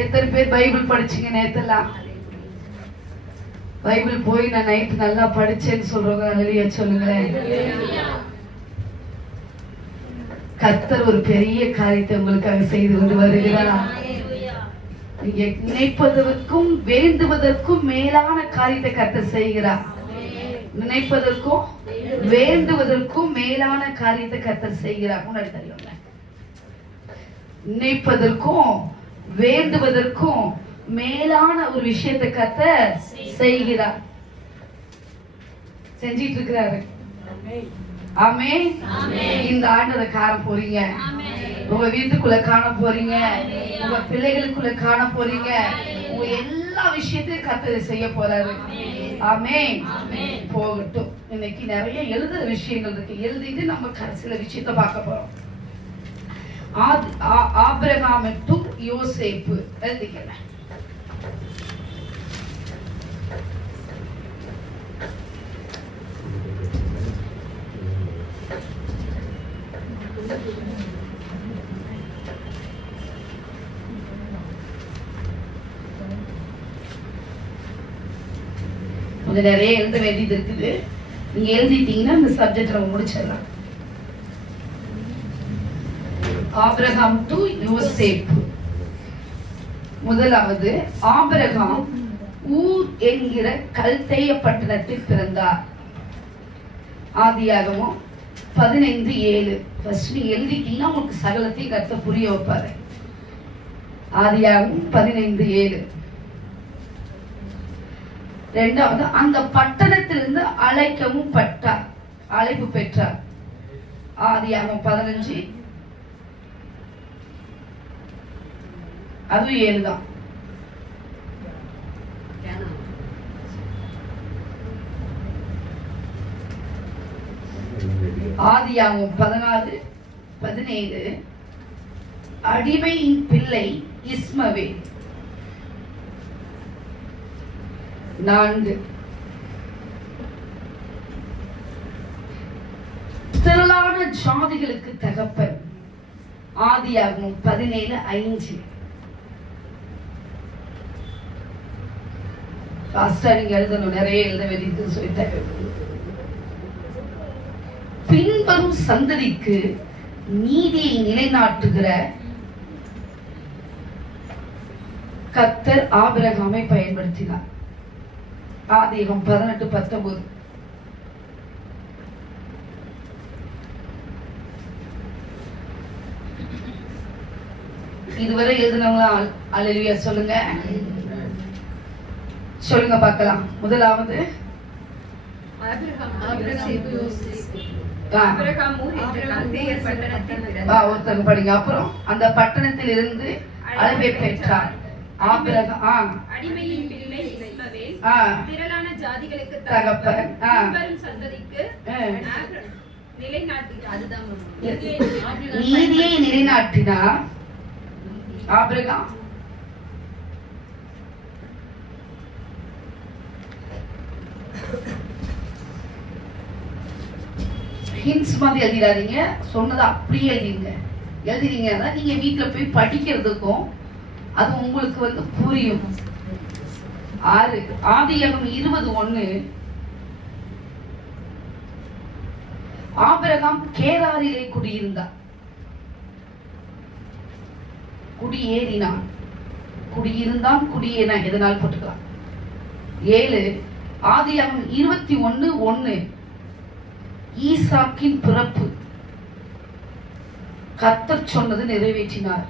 எத்தனை பேர் பைபிள் படிச்சீங்க நேத்தெல்லாம்? பைபிள் போய் நான் நைட் நல்லா படிச்சேன்னு சொல்றவங்க அல்லேலூயா சொல்லுங்களேன். கர்த்தர் ஒரு பெரிய காரியத்தை உங்களுக்காக செய்து கொண்டு வருகிறார். நீங்க நினைப்பதற்கும் வேண்டுவதற்கும் மேலான காரியத்தை கர்த்தர் செய்கிறார். நினைப்பதற்கும் வேண்டுவதற்கும் மேலான காரியத்தை கர்த்தர் செய்கிறார். முன்னாடி தெரியும்ல, நினைப்பதற்கும் வேண்டுவதற்கும் மேலான ஒரு விஷயத்தை கர்த்தர் செய்கிறார், செஞ்சிட்டு இருக்கிறாரு. ஆமென். இந்த ஆண்டு அதை காண போறீங்க. உங்க வீட்டுக்குள்ள காண போறீங்க, உங்க பிள்ளைகளுக்குள்ள காண போறீங்க. உங்க எல்லா விஷயத்தையும் கர்த்தர் செய்ய போறாரு. ஆமென். போகட்டும். இன்னைக்கு நிறைய எழுதுற விஷயங்கள் இருக்கு. எழுதிட்டு நம்ம சில விஷயத்தை பார்க்க போறோம். ஆபிரகாம் டு யோசேப்பு எழுதிக்கிறேன். நிறைய எழுத வேண்டியது இருக்குது. நீங்க எழுதிட்டீங்கன்னா இந்த சப்ஜெக்ட் நம்ம முடிச்சிடலாம். ஆபிரகாம் டு யோசேப்பு. முதலாவது, ஆபிரகாம் ஊர் என்கிற கல்தேய பட்டணத்தில் பிறந்தார். ஆதியாகமம் 15:7. ஃபர்ஸ்ட் நீங்க எழுதிட்டீங்கன்னா உங்களுக்கு சகலத்தையும் கர்த்தர் புரிய வைப்பாரு. ஆதியாகமம் 15:7. இரண்டாவது, அந்த பட்டணத்திலிருந்து அழைக்கவும் பட்டார், அழைப்பு பெற்றார். ஆதியாகமம் 15, அதுவும் 7 தான். ஆதியாகமம் 16:17, அடிமையின் பிள்ளை இஸ்மவேல். 4, திரளான ஜாதிகளுக்கு தகப்பன். ஆதியாகமம் 17:5. ஃபாஸ்டா நீங்க எழுதணும், நிறைய எழுத வேண்டியது சொல்லிட்டாங்க. பின்வரும் சந்ததிக்கு நீதியை நிலைநாட்டுகிற கர்த்தர் ஆபிரகாமை பயன்படுத்தினார். ஆதியாகமம் 18:19. இதுவரை எழுதினவங்களா அல்லேலூயா சொல்லுங்க. சொல்லுங்க பார்க்கலாம். முதலாவது, ஒருத்தங்க படிங்க. அப்புறம், அந்த பட்டணத்தில் இருந்து அழைப்பை பெற்றார். ஆபிரகாம் அடிமையின் பிள்ளை இஸ்மவேல், திரளான ஜாதிகளுக்கு தகப்பன், வரும் சந்ததிக்கு நீதியை நிலைநாட்டினார். ஆபிரகாம் ஹிண்ட்ஸ் மாதிரி எழுதிடாதீங்க, சொன்னதை அப்படியே எழுதிங்க. எழுதினீங்கன்னா நீங்க வீட்டுல போய் படிக்கிறதுக்கும் அது உங்களுக்கு புரியும். 6, ஆதியாகமம் 20:1, ஆபிரகாம் கேராரிலே குடியிருந்தார், குடியேறினான். குடியிருந்தான், குடியேறினான், எதனால் போட்டுக்கலாம். 7, ஆதியாகமம் 21:1, ஈசாக்கின் பிறப்பு. கர்த்தர் சொன்னது நிறைவேற்றினார்.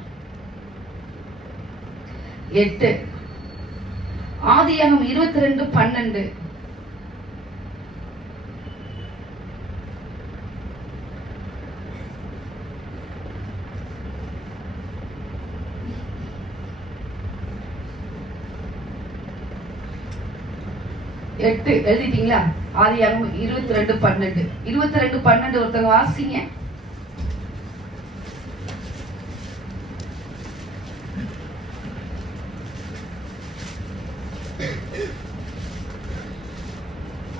8, ஆதியாகமம் 22:12, எழுதிட்டீங்களா? ஆதியாகமம் 22:12. 22:12 ஒருத்தங்க வாசிங்க.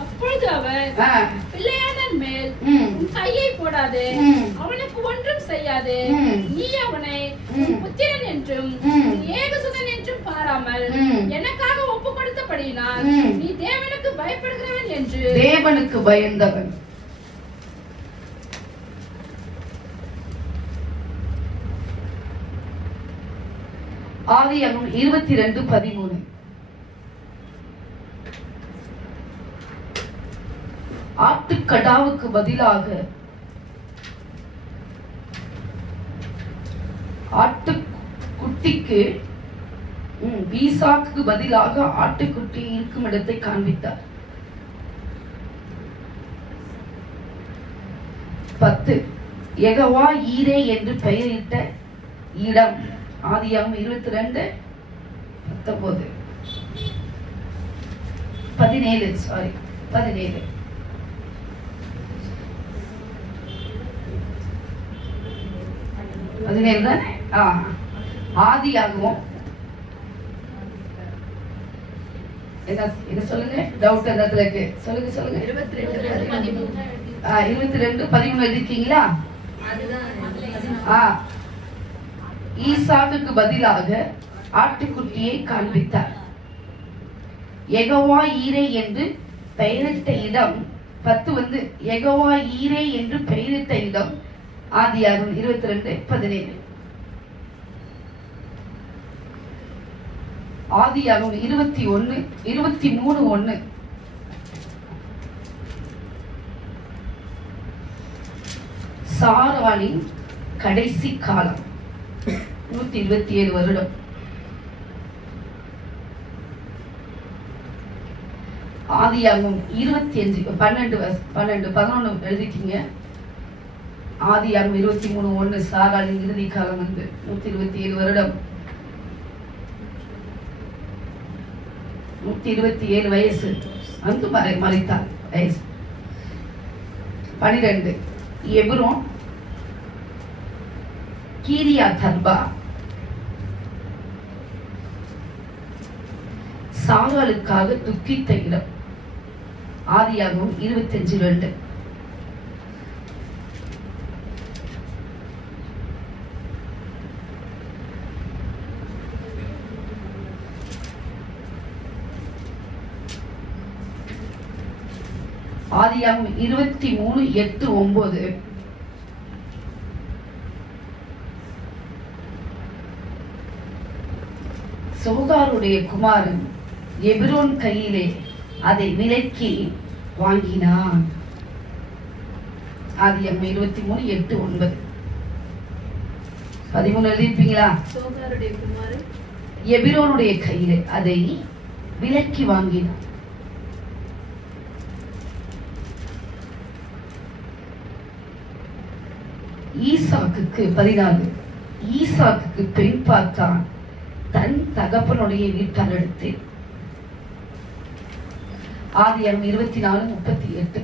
அப்பொழுது அவர், பிள்ளையானன் மேல் உன் கையை போடாதே, அவனுக்கு ஒன்றும் செய்யாதே, நீ அவனை புத்திரன் என்றும் சொன்னார், நீ தேவனுக்கு பயப்படுகிறவன் என்று. தேவனுக்கு பயந்தவன். ஆதியாகமம் 22:13. ஆட்டுக்கடாவுக்கு பதிலாக ஆட்டுக்குட்டிக்கு ஈசாக்கு பதிலாக ஆட்டுக்குட்டி இருக்கும் இடத்தை காண்பித்தார். 10 யெகோவா ஈரே என்று பெயரிட்ட இடம். ஆதியாகமம் 22:19. 17 தானே. ஆதியாகமம் என்ன சொல்லுங்க, டவுட் அந்த இடத்துல இருக்கு. சொல்லுங்க 22:13 எழுதிருக்கீங்களா? ஈசாக்குக்கு பதிலாக ஆட்டுக்குட்டியை காண்பித்தார். யெகோவா ஈரே என்று பெயரிட்ட இடம். 10 யெகோவா ஈரே என்று பெயரிட்ட இடம். ஆதியாகமம் 22:17. ஆதியாகமம் 23:1. சாராளின் கடைசி காலம் 127 வருடம். ஆதியாகமம் 25:12-11 எழுதிட்டீங்க. ஆதியாகமம் 23:1 சாராளின் இறுதி காலம் 127 வருடம். 127 வயசு மரித்தார். வயசு 12 எப்ரோன் கீரியாத் அர்பா. சாராளுக்காக துக்கித்த இடம். ஆதியாகமம் 25:2. ஆதியாகமம் 23:8-9. சோகாருடைய குமாரன் எபிரோன் கையிலே அதை விலைக்கு வாங்கினான். ஆதியாகமம் 23:8-9. 13 எழுதிருப்பீங்களா? சோகாருடைய குமாரன் எபிரோனுடைய கையிலே அதை விலைக்கு வாங்கினான். ஈசாக்குக்கு 14 ஈசாக்குக்கு பெண் பார்த்தான் தன் தகப்பனுடைய வீட்டாரிடத்தில். ஆதியாகமம் 24:38.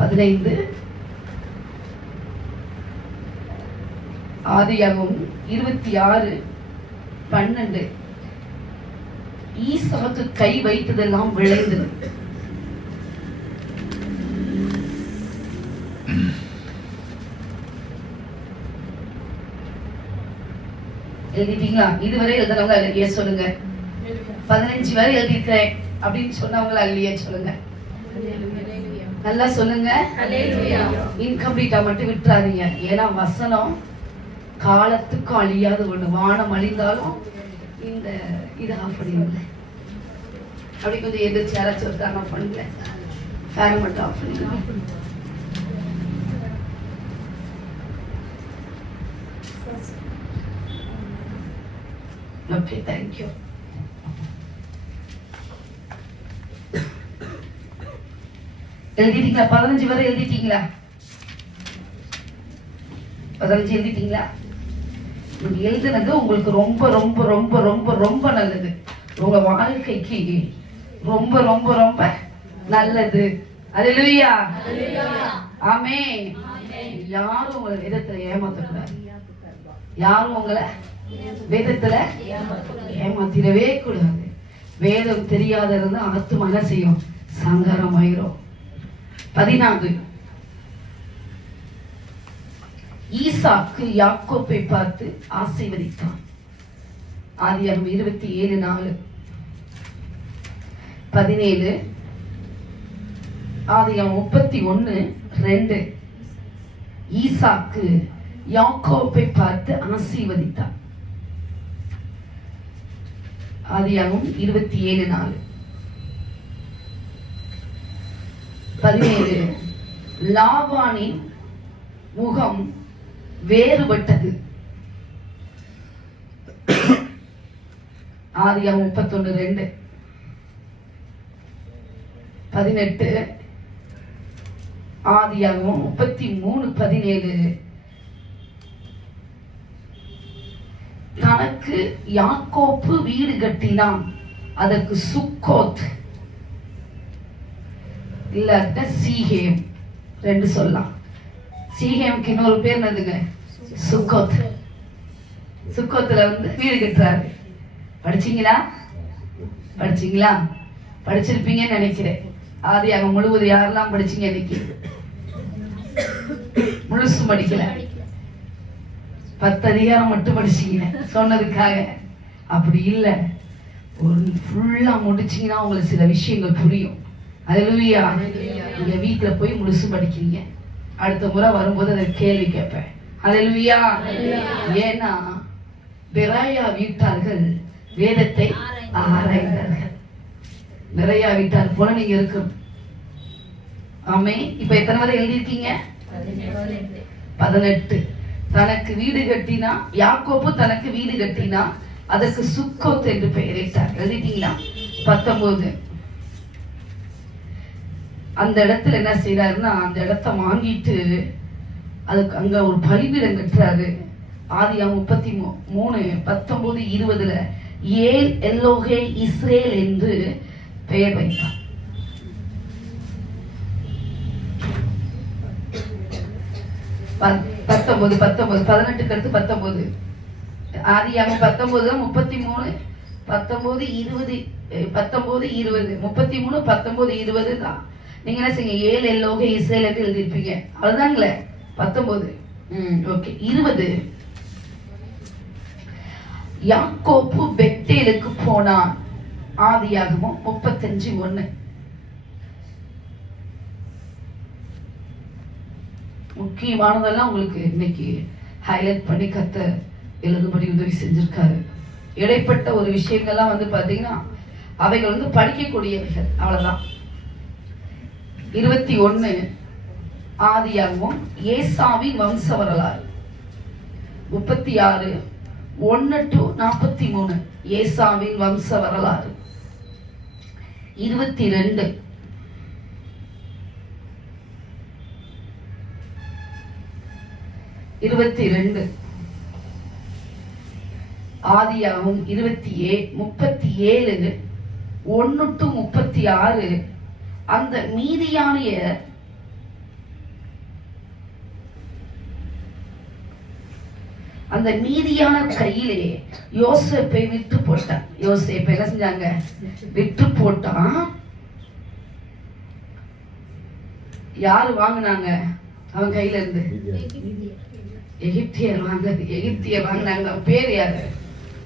15 ஆதியாகமம் 26:12. ஈசாக்கு கை வைத்ததெல்லாம் விளைந்தது. எழுதிட்டீங்களா? இதுவரை எழுதுறவங்க இல்லையே சொல்லுங்க. 15 வரை எழுதிக்கிறேன் அப்படின்னு சொன்னவங்களா இல்லையே சொல்லுங்க. நல்லா சொல்லுங்க. இன்கம்ப்ளீட்டா மட்டும் விட்டுறாதீங்க. ஏன்னா வசனம் காலத்துக்கும் அழியாத ஒண்ணு. வானம் அழிந்தாலும் இந்த இது ஆஃப் பண்ணிடுங்க. அப்படி கொஞ்சம் எதிர்த்து யாராச்சும் ஒருத்தர் ஆஃப் பண்ணல, ஃபேன் மட்டும் ஆஃப் பண்ணிடுங்க. Okay, thank you. எழுதிட்டீங்களா? 15 வரை எழுதிட்டீங்களா? 15 எழுதிட்டீங்களா? நீங்க எழுதுனது உங்களுக்கு ரொம்ப ரொம்ப ரொம்ப ரொம்ப ரொம்ப நல்லது. உங்க வாழ்க்கைக்கு ரொம்ப ரொம்ப ரொம்ப நல்லது. அல்லேலூயா. ஆமென். யாரும் உங்களை வேதத்துல ஏமாத்தக்கூடாது. யாரும் உங்களை வேதத்துல ஏமாத்திடவே கூடாது. வேதம் தெரியாத இருந்தா ஆத்துமா என்ன செய்யும்? சங்கரம் ஆயிரும். 14 ஈசாக்கு யாக்கோப்பை பார்த்து ஆசீர்வதித்தான். ஆதியாகமம் 27:4, 17, ஆதியாகமம் 31:2. ஈசாக்கு யாக்கோபை பார்த்து ஆசீர்வதித்தார். ஆதியாகமம் 27:4. 17, லாபானின் முகம் வேறுபட்டது. ஆதியாகமம் 31:2. 18, ஆதியாகமம் 33:17. தனக்கு யாக்கோப்பு வீடு கட்டினான், அதற்கு சுக்கோத் இல்லாட்ட சீகேம் ரெண்டு சொல்லலாம். சீகேமுக்கு இன்னொரு பேர் என்னதுங்க? சுக்கோத். சுக்கோத்துல வீடு கட்டுறாரு. படிச்சீங்களா? படிச்சிருப்பீங்கன்னு நினைக்கிறேன். ஆதியாகமம் முழுவதும் யாரெல்லாம் படிச்சீங்க? இன்னைக்கு முழுசு படிக்கல, 10 அதிகாரம் மட்டும் படிச்சீங்க சொன்னதுக்காக. அப்படி இல்லை, ஒரு ஃபுல்லா முடிச்சீங்கன்னா உங்களுக்கு சில விஷயங்கள் புரியும். அல்லேலூயா. நீங்க வீட்டுல போய் முழுசு படிக்கிறீங்க, அடுத்த முறை வரும்போது அதை கேள்வி கேட்பேன். அல்லேலூயா. ஏன்னா பெராயா வீட்டார்கள் வேதத்தை ஆராய்ந்தார்கள். பெராயா வீட்டார் போல நீங்க இருக்கணும். ஆமே. இப்ப எத்தனை வரை எழுதியிருக்கீங்க? 18. தனக்கு வீடு கட்டினா, யாக்கோபு தனக்கு வீடு கட்டினா அதற்கு சுக்கோத் என்று பெயரிட்டார். எழுதிட்டீங்களா? 19. அந்த இடத்துல என்ன செய்யறாருன்னா, அந்த இடத்த வாங்கிட்டு அதுக்கு அங்க ஒரு பலிபீடம் கட்டுறாரு. ஆதியாகமம் 33:19, 20 ஏல் எல்லோகே இஸ்ரேல் என்று பெயர் வைத்தார். பத்தொன்பது 18 அடுத்து 19. ஆதியாகமம் 19, 33, 19, 20, 19, 20, 33, 19, 20 தான். நீங்க என்ன செய்யுங்க? ஏல் எல்லோகே இஸ்ரேல் என்று எழுதியிருப்பீங்க. அதுதாங்களே 19. ஓகே. 20, யாக்கோப்பு பெத்தேலுக்கு போனான். ஆதியாகமம் 35:1. முக்கியமானதெல்லாம் உங்களுக்கு இன்னைக்கு ஹைலைட் பண்ணி கத்த எழுதும்படி உதவி செஞ்சிருக்காரு. இடைப்பட்ட ஒரு விஷயங்கள்லாம் பாத்தீங்கன்னா அவைகள் படிக்கக்கூடியவைகள். அவ்வளவுதான். 21, ஆதியாகமம் ஏசாவின் வம்ச வரலாறு. 36, 1-43 ஏசாவின் வம்ச வரலாறு. 22, ஆதியாகமம் 37, 1-36 அந்த மீதியானியர் அந்த மீதியான கையிலே யோசேப்பை விற்று போட்டான். யோசேப்பை என்ன செஞ்சாங்க? விற்று போட்டான். யாரு வாங்கினாங்க அவன் கையில இருந்து? எகிப்தியர் வாங்கினாங்க. அவன் பேரு யாரு?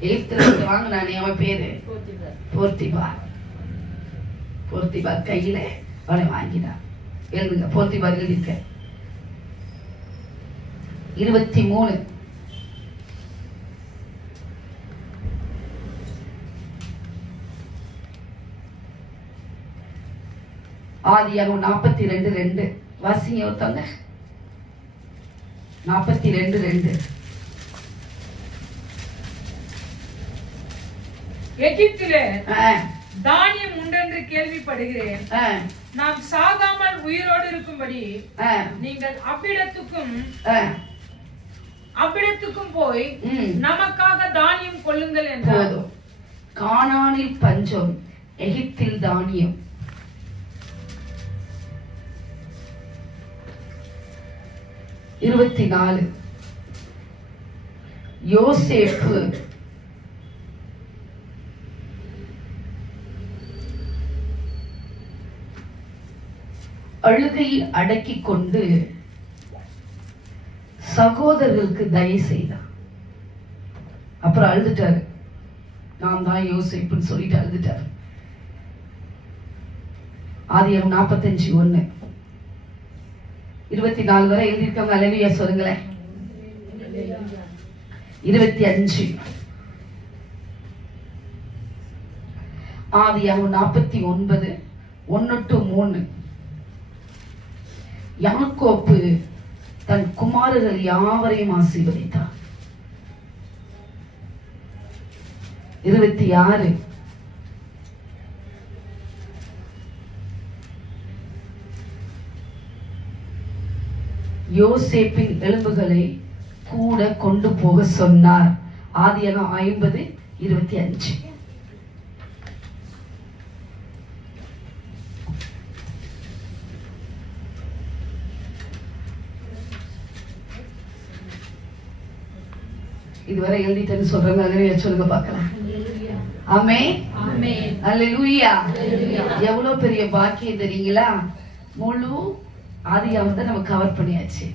எகிப்துல வாங்கினானே அவன் பேரு போர்த்திபார் கையில அவனை வாங்கினான். எழுதுங்க, போர்த்திபார் எழுதிருக்க. 23, ஆதியாகமம் 42:2 வாசிங்க ஒருத்தவங்க. 42:2 எகிப்திலே தானியம் உண்டென்று கேள்விப்படுகிறேன். நாம் சாகாமல் உயிரோடு இருக்கும்படி நீங்கள் அவ்விடத்துக்கும் போய் நமக்காக தானியம் கொள்ளுங்கள் என்றார். கானானில் பஞ்சம், எகிப்தில் தானியம். 24, யோசேப்பு அழுகையை அடக்கிக் கொண்டு சகோதரர்களுக்கு தயவு செய்தார். அப்புறம் அழுதுட்டாரு. நான் தான் யோசிப்புன்னு சொல்லிட்டு அழுதுட்டார். ஆதியாகமம் 45:1 24 வரை எழுதியிருக்கவங்க அல்லேலூயா சொல்லுங்களேன். 25 ஆதியாகமம் 49 1-3 யாக்கோப்பு தன் குமாரர்கள் யாவரையும் ஆசீர்வதித்தார். 26 யோசேப்பின் எலும்புகளை கூட கொண்டு போக சொன்னார். ஆதியாகமம் 50:25 இதுவரை எழுதிட்டேன்னு சொல்றேன். அல்லேலூயா சொல்லுங்க பார்க்கலாம். ஆமென் ஆமென் அல்லேலூயா. எவ்வளவு பெரிய பாக்கியம் தெரியுங்களா? முழு ஆதியாகமத்தை நம்ம கவர் பண்ணியாச்சு.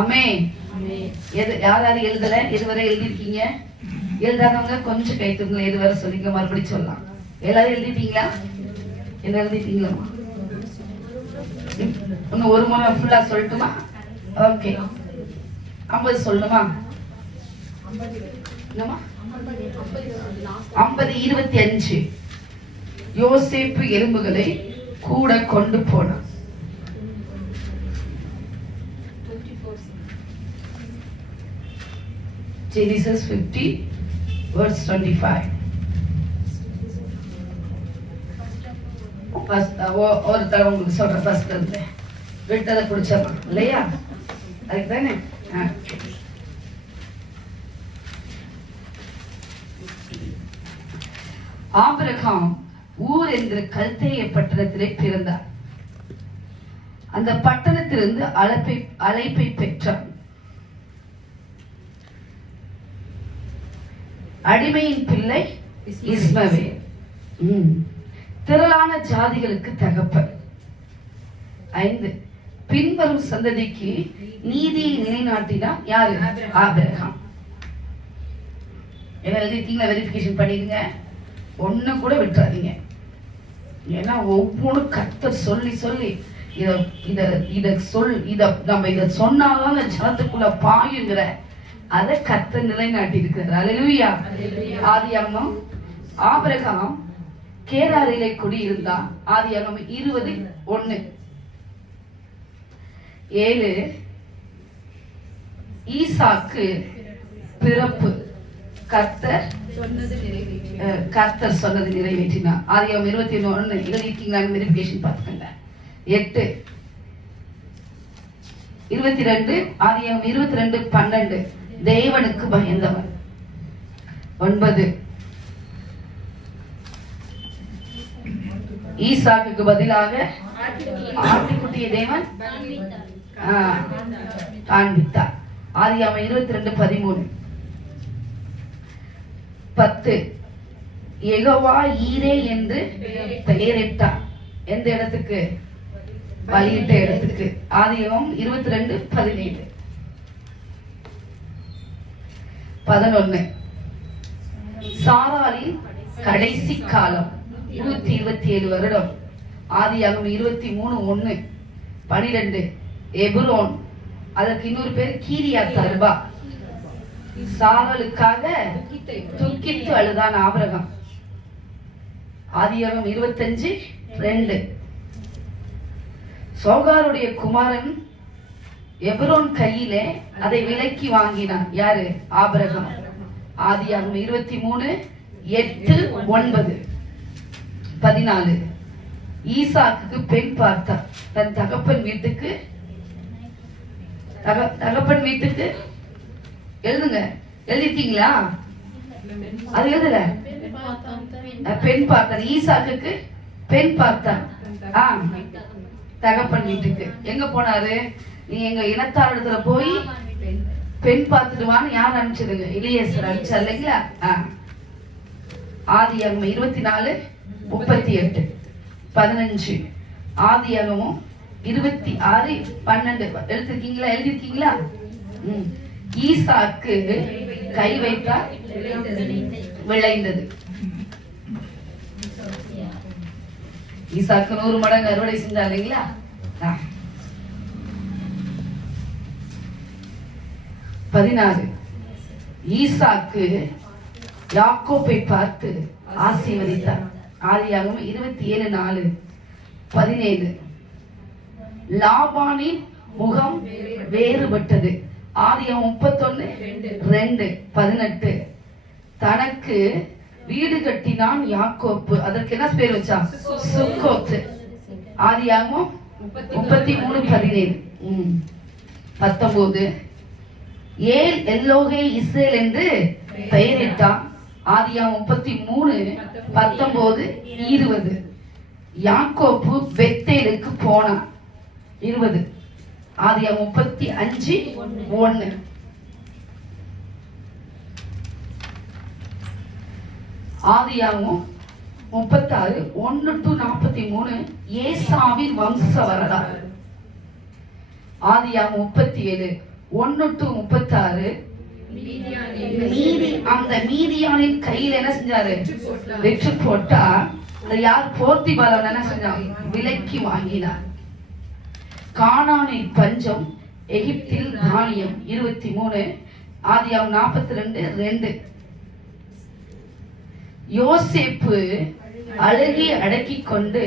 ஆமென் ஆமென். யார் யார் எழுதல? இதுவரை எழுதிருக்கீங்க? எழுதாதவங்க கொஞ்சம் கை தூக்குங்க. இதுவரை சொல்லிங்க, மறுபடியும் சொல்லலாம். எல்லாரும் எழுதிட்டீங்களா? என்ன எழுதிட்டீங்களா? இன்னும் ஒரு முறை ஃபுல்லா சொல்லட்டுமா? ஓகே. 50 சொல்லணுமா? 50:25 யோசேப்பு எலும்புகளை கூட கொண்டு போனார். Genesis 50:25 ஒருத்தர் உங்களுக்கு சொல்ற ஃபர்ஸ்ட் இருந்து விட்டதை பிடிச்சமா இல்லையா? அதுக்கு தானே. ஆபிரகாம் ஊர் என்கிற கல்தேய பட்டணத்திலே பிறந்தார். அந்த பட்டணத்திலிருந்து அழைப்பை பெற்றார். அடிமையின் பிள்ளை இஸ்மவேல். திரளான ஜாதிகளுக்கு தகப்பன். 5 பின்வரும் சந்ததிக்கு நீதியை நிலைநாட்டினார். யாரு? ஆபிரகாம். என்ன எழுதிட்டீங்களா? வெரிஃபிகேஷன் பண்ணிடுங்க. ஒண்ணு கூட விட்டுறாதீங்க. ஏன்னா ஒவ்வொரு கர்த்தர் சொல்லி சொல்லி நம்ம இத சொன்னாதான் ஜனத்துக்குள்ள பாயுங்கிற அதை கர்த்தர் நிலைநாட்டி இருக்கிறார். அல்லேலூயா. ஆதியாகமம் ஆபிரகாம் கேராரிலே குடியிருந்தான். ஆதியாகமம் 20:1 7 ஈசாக்கு பிறப்பு கர்த்தர் சொன்னது நிறைவேற்றினார். ஆதியாகமம் 21 எழுதிருக்கீங்களான்னு வெரிஃபிகேஷன் பார்த்துக்கங்க. 8 22 ஆதியாகமம் 22:12 தேவனுக்கு பயந்தவன். 9 ஈசாக்குக்கு பதிலாக ஆட்டுக்குட்டியை தேவன் காண்பித்தார். ஆதியாகமம் 22:13 10 யெகோவா ஈரே என்று பெயரிட்டார். எந்த இடத்துக்கு? பலியிட்ட இடத்துக்கு. ஆதியாகமம் 22:17 11 சாராளின் கடைசி காலம் 127 வருடம். ஆதியாகமம் 23:1 12 எபுரோன், அதற்கு இன்னொரு பேர் கீரியாத் அர்பா. சாராளுக்காக துக்கித்து அழுதான் ஆபிரகாம். ஆதியாகமம் 25:2 சோகாருடைய குமாரன் எபுரோன் கையிலே அதை விலக்கி வாங்கினான். யாரு? ஆபிரகாம். ஆதியாகமம் 23:8-9 14 ஈசாக்குக்கு பெண் பார்த்தார். தன் தகப்பன் வீட்டுக்கு எழுதுங்க. எழுதிட்டீங்களா? அது எழுதல. பெண் பார்த்தான். ஈசாக்குக்கு பெண் பார்த்தான். தகப்பன் வீட்டுக்கு. எங்க போனாரு? நீ எங்க இனத்தார் இடத்துல போய் பெண் பார்த்துடுவான்னு யார் அனுப்பிச்சதுங்க? எலியேசர் அனுப்பிச்சா இல்லைங்களா? ஆதியாகமம் 24:38 15 ஆதியாகமம் 26:12 எழுதிருக்கீங்களா? ஈசாக்கு கை வைத்தார், விளைந்தது. ஈசாக்கு 100 மடங்கு அறுவடை செஞ்சார் இல்லைங்களா? 16 ஈசாக்கு யாக்கோபை பார்த்து ஆசீர்வதித்தார். ஆதியாகமம் 27:4-17. லாபானின் முகம் வேறுபட்டது. ஆதியாகமம் 31:2-18. தனக்கு வீடு கட்டினான் யாக்கோப்பு. அதற்கு என்ன பேர் வச்சான்? சுக்கோத். ஆதியாகமம் 33:17. 19. ஏல் எல்லோகே இஸ்ரேல் என்று பெயரிட்டான். ஆதியாகமம் 33:19-20. யாக்கோப்பு பெத்தேலுக்கு போனான். 20. ஆதியாகமம் 35:1. ஆதியாகமம் 36:1-43 ஏசாவின் வம்ச வரலாறு. ஆதியாகமம் 37:1-36 அந்த மீதியானின் கையில என்ன செஞ்சாரு? வெற்றி போட்டா. யார்? போர்த்திபாலன் என்ன செஞ்சான்? விலைக்கு வாங்கினார். கானானில் பஞ்சம், எகிப்தில் தானியம். 23. ஆதியாகமம் 42:2. யோசேப்பு அழுகி அடக்கி கொண்டு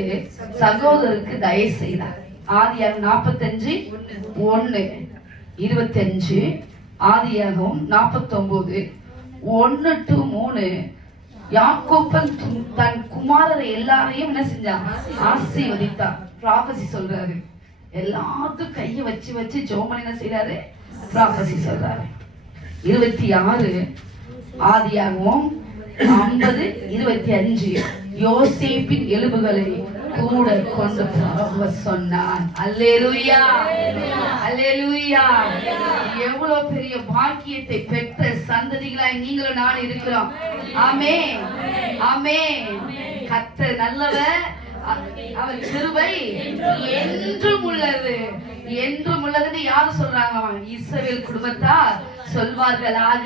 சகோதரருக்கு தயவு செய்தார். ஆதியாகமம் 45:1. 25. ஆதியாகமம் 49:1-3 யாக்கோபன் தன் குமாரரை எல்லாரையும் என்ன செஞ்சான்? ஆசீர்வதித்தார். ப்ராபசி சொல்றாரு. எல்லாத்துக்கும் கையை வச்சு வச்சு ஜோமன் என்ன செய்யறாரு? ப்ராபசி சொல்றாரு. 26. ஆதியாகமம் 50:25 யோசேப்பின் எலும்புகளை கூட கொண்டு போக சொன்னான். அல்லேலூயா, அல்லேலூயா. எவ்வளவு பெரிய பாக்கியத்தை பெற்ற சந்ததிகளாய் நீங்களும் நான் இருக்கிறோம். ஆமென், ஆமென். கர்த்தர் நல்லவர், அவர் கிருபை என்றும் உள்ளது, என்றும் உள்ளதுன்னு யாரு சொல்றாங்க? இஸ்ரவேல் குடும்பத்தார் சொல்வார்களாக.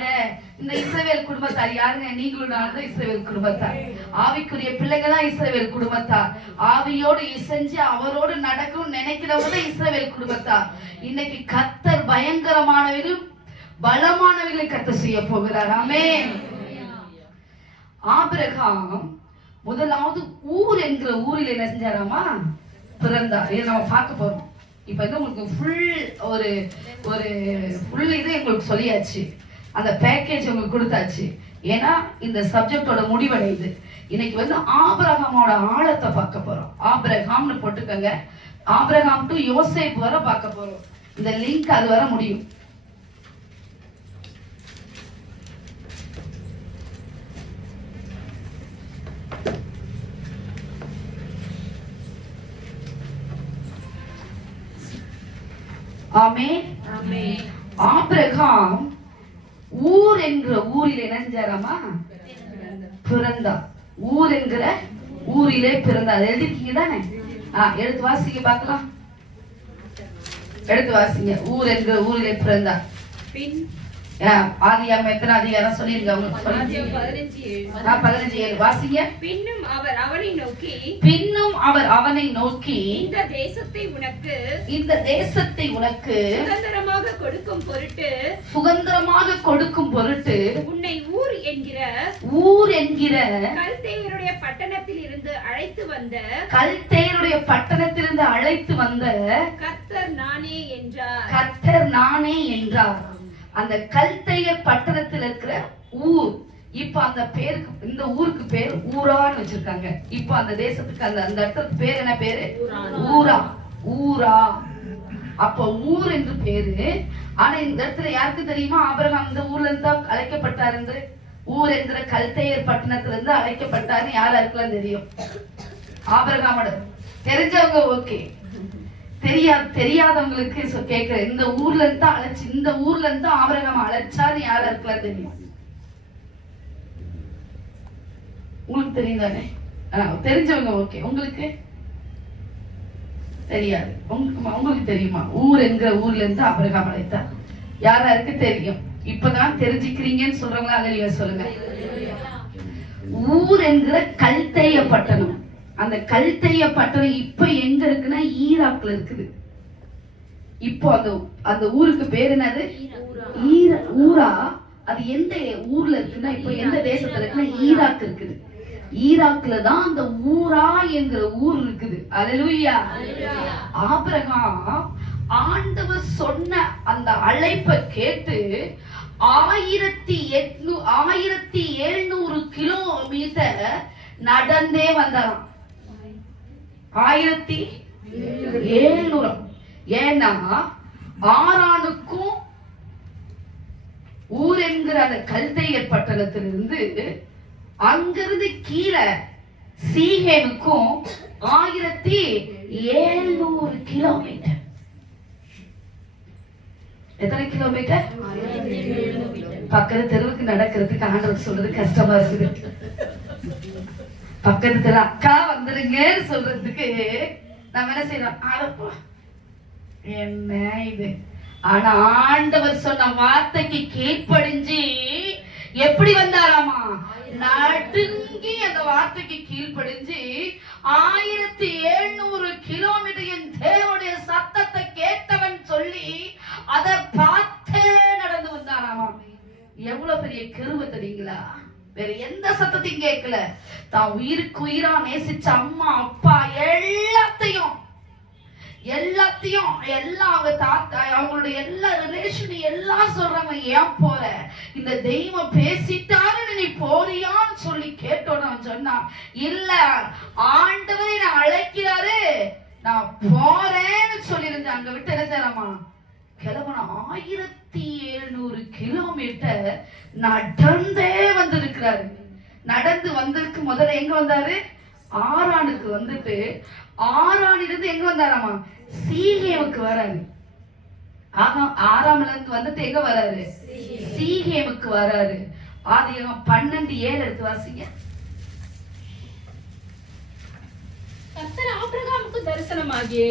இந்த இஸ்ரவேல் குடும்பத்தார் யாருங்க? நீங்களும் நான் தான் இஸ்ரவேல் குடும்பத்தார். ஆவிக்குரிய பிள்ளைங்க தான் இஸ்ரவேல் குடும்பத்தார். ஆவியோடு இசைஞ்சு அவரோடு நடக்கும் நினைக்கிறவங்க இஸ்ரவேல் குடும்பத்தார். இன்னைக்கு கர்த்தர் பயங்கரமானவர்களும் பலமானவர்களை கர்த்தர் செய்ய போகிறார். ஆமென். ஆபிரகாம் முதலாவது ஊர் என்கிற ஊரில் என்ன செஞ்சாராமா? பிறந்தார். இதை நம்ம பார்க்க போறோம். இப்ப வந்து உங்களுக்கு ஃபுல் இது உங்களுக்கு சொல்லியாச்சு. அந்த பேக்கேஜ் உங்களுக்கு கொடுத்தாச்சு. ஏன்னா இந்த சப்ஜெக்டோட முடிவடையுது. இன்னைக்கு வந்து ஆபிரகாமோட ஆழத்தை பார்க்க போறோம். ஆபிரகாம்னு போட்டுக்கங்க. ஆபிரகாம் டு யோசேப் வரை பார்க்க போறோம். இந்த லிங்க் அது வரை முடியும். ஆமென், ஆமென். ஆபிரகாம் ஊர் என்கிற ஊரில் என்ன செஞ்சாராமா? பிறந்தார். ஊர் என்கிற ஊரிலே பிறந்தார். எழுதிருக்கீங்க தானே? எடுத்து வாசிங்க பார்க்கலாம். எடுத்து வாசிங்க. ஊர் என்கிற ஊரிலே பிறந்தார். ஆதியாகமம் எத்தனை அதிகாரம் சொல்லிருங்க? 15:7 வாசிங்க. பின்னும் அவர் அவனை நோக்கி இந்த தேசத்தை உனக்கு சுதந்திரமாக கொடுக்கும் பொருட்டு உன்னை ஊர் என்கிற கல்தேயருடைய பட்டணத்திலிருந்து அழைத்து வந்த கர்த்தர் நானே என்றார். அந்த கல்தேயர் பட்டணத்தில் இருக்கிற ஊர். இப்ப அந்த பேருக்கு, இந்த ஊருக்கு பேர் ஊரான்னு வச்சிருக்காங்க. இப்ப அந்த தேசத்துக்கு அந்த இடத்துக்கு பேர் என்ன பேரு? ஊரா. அப்ப ஊர் என்று பேரு. ஆனா இந்த இடத்துல யாருக்கு தெரியுமா? ஆபிரகாம் இந்த ஊர்ல இருந்து தான் அழைக்கப்பட்டார் என்று. ஊர் என்கிற கல்தேயர் பட்டணத்துல இருந்து அழைக்கப்பட்டாருன்னு யாருக்கெல்லாம் தெரியும்? ஆபிரகாமோட தெரிஞ்சவங்க ஓகே, தெரியாதவங்களுக்கு கேட்கிறேன். இந்த ஊர்ல இருந்து அழைச்சு, இந்த ஊர்ல இருந்து ஆபிரகாம் அழைச்சான்னு யாருக்கெல்லாம் தெரியும்? உங்களுக்கு தெரியும் தானே? தெரிஞ்சவங்க ஓகே. உங்களுக்கு தெரியாது. உங்களுக்கு தெரியுமா? ஊர் என்கிற ஊர்ல இருந்து ஆபிரகாம் அழைத்தார். யாருக்கு தெரியும்? இப்பதான் தெரிஞ்சுக்கிறீங்கன்னு சொல்றவங்களா அல்லேலூயா சொல்லுங்க. ஊர் என்கிற கல்தேய பட்டணம். அந்த கல்தேய பட்டணம் இப்ப எங்க இருக்குன்னா ஈராக்ல இருக்குது. இப்போ அந்த ஊருக்கு பேர் என்னது? ஊரா. அது எந்த ஊர்ல இருக்குன்னா, இப்போ எந்த தேசத்துல இருக்குன்னா ஈராக் இருக்குது. ஈராக்ல தான் அந்த ஊரா என்கிற ஊர் இருக்குது. அல்லேலூயா. ஆபிரகாம் ஆண்டவர் சொன்ன அந்த அழைப்பை கேட்டு 1700 கிலோமீட்டர் நடந்தே வந்தாராம். 1700. ஏன்னா ஆரானுக்கும் ஊர் என்கிற அந்த கல்தேயர் பட்டணத்திலிருந்து அங்கிருந்து கீழே சீகேமுக்கும் 1700 கிலோமீட்டர். எத்தனை கிலோமீட்டர்? பக்கத்து தெருவுக்கு நடக்கிறதுக்கு ஆண்டவர் சொல்றது கஷ்டமா இருக்குது. பக்கத்து தெரு அக்கா வந்துருங்கன்னு சொல்றதுக்கு நம்ம என்ன செய்யறோம்? என்ன இது? ஆனா ஆண்டவர் சொன்ன வார்த்தைக்கு கீழ்ப்படிஞ்சு எப்படி வந்தாராமா? நடுங்கி அந்த வார்த்தைக்கு கீழ்ப்படிஞ்சு 1700 கிலோமீட்டர் என் தேவனுடைய சத்தத்தை கேட்டவன் சொல்லி அதை பார்த்தே நடந்து வந்தாராமா. எவ்வளவு பெரிய கிருபை தெரியுங்களா? வேற எந்த சத்தத்தையும் கேட்கல. தான் உயிருக்கு உயிரா நேசிச்ச அம்மா அப்பா எல்லாத்தையும் எல்லாம் அவங்க தாத்தா அவங்களுடைய எல்லா ரிலேஷன் எல்லாம் சொல்றாங்க, ஏன் போற? இந்த தெய்வம் பேசிட்டாரு நீ போறியான்னு சொல்லி கேட்டோன்னு அவன் சொன்னான், இல்ல ஆண்டவரை நான் அழைக்கிறாரு நான் போறேன்னு சொல்லியிருந்தேன். அங்க விட்டு என்ன செய்யலாமா? கிளம்புன 1700 கிலோமீட்டர் நடந்தே வந்திருக்கிறாரு. நடந்து வந்திருக்கு. முதல்ல எங்க வந்தாரு? ஆரானுக்கு வந்துட்டு ஆரானிலிருந்து எங்க வந்தாராமா? சீகேமுக்கு வராரு. ஆறாம்ல இருந்து வந்துட்டு எங்க வராரு? சீகேமுக்கு வராரு. ஆதியாகமம் 12:7 எடுத்து வாசிங்க. கர்த்தர் ஆபிரகாமுக்கு தரிசனமாகி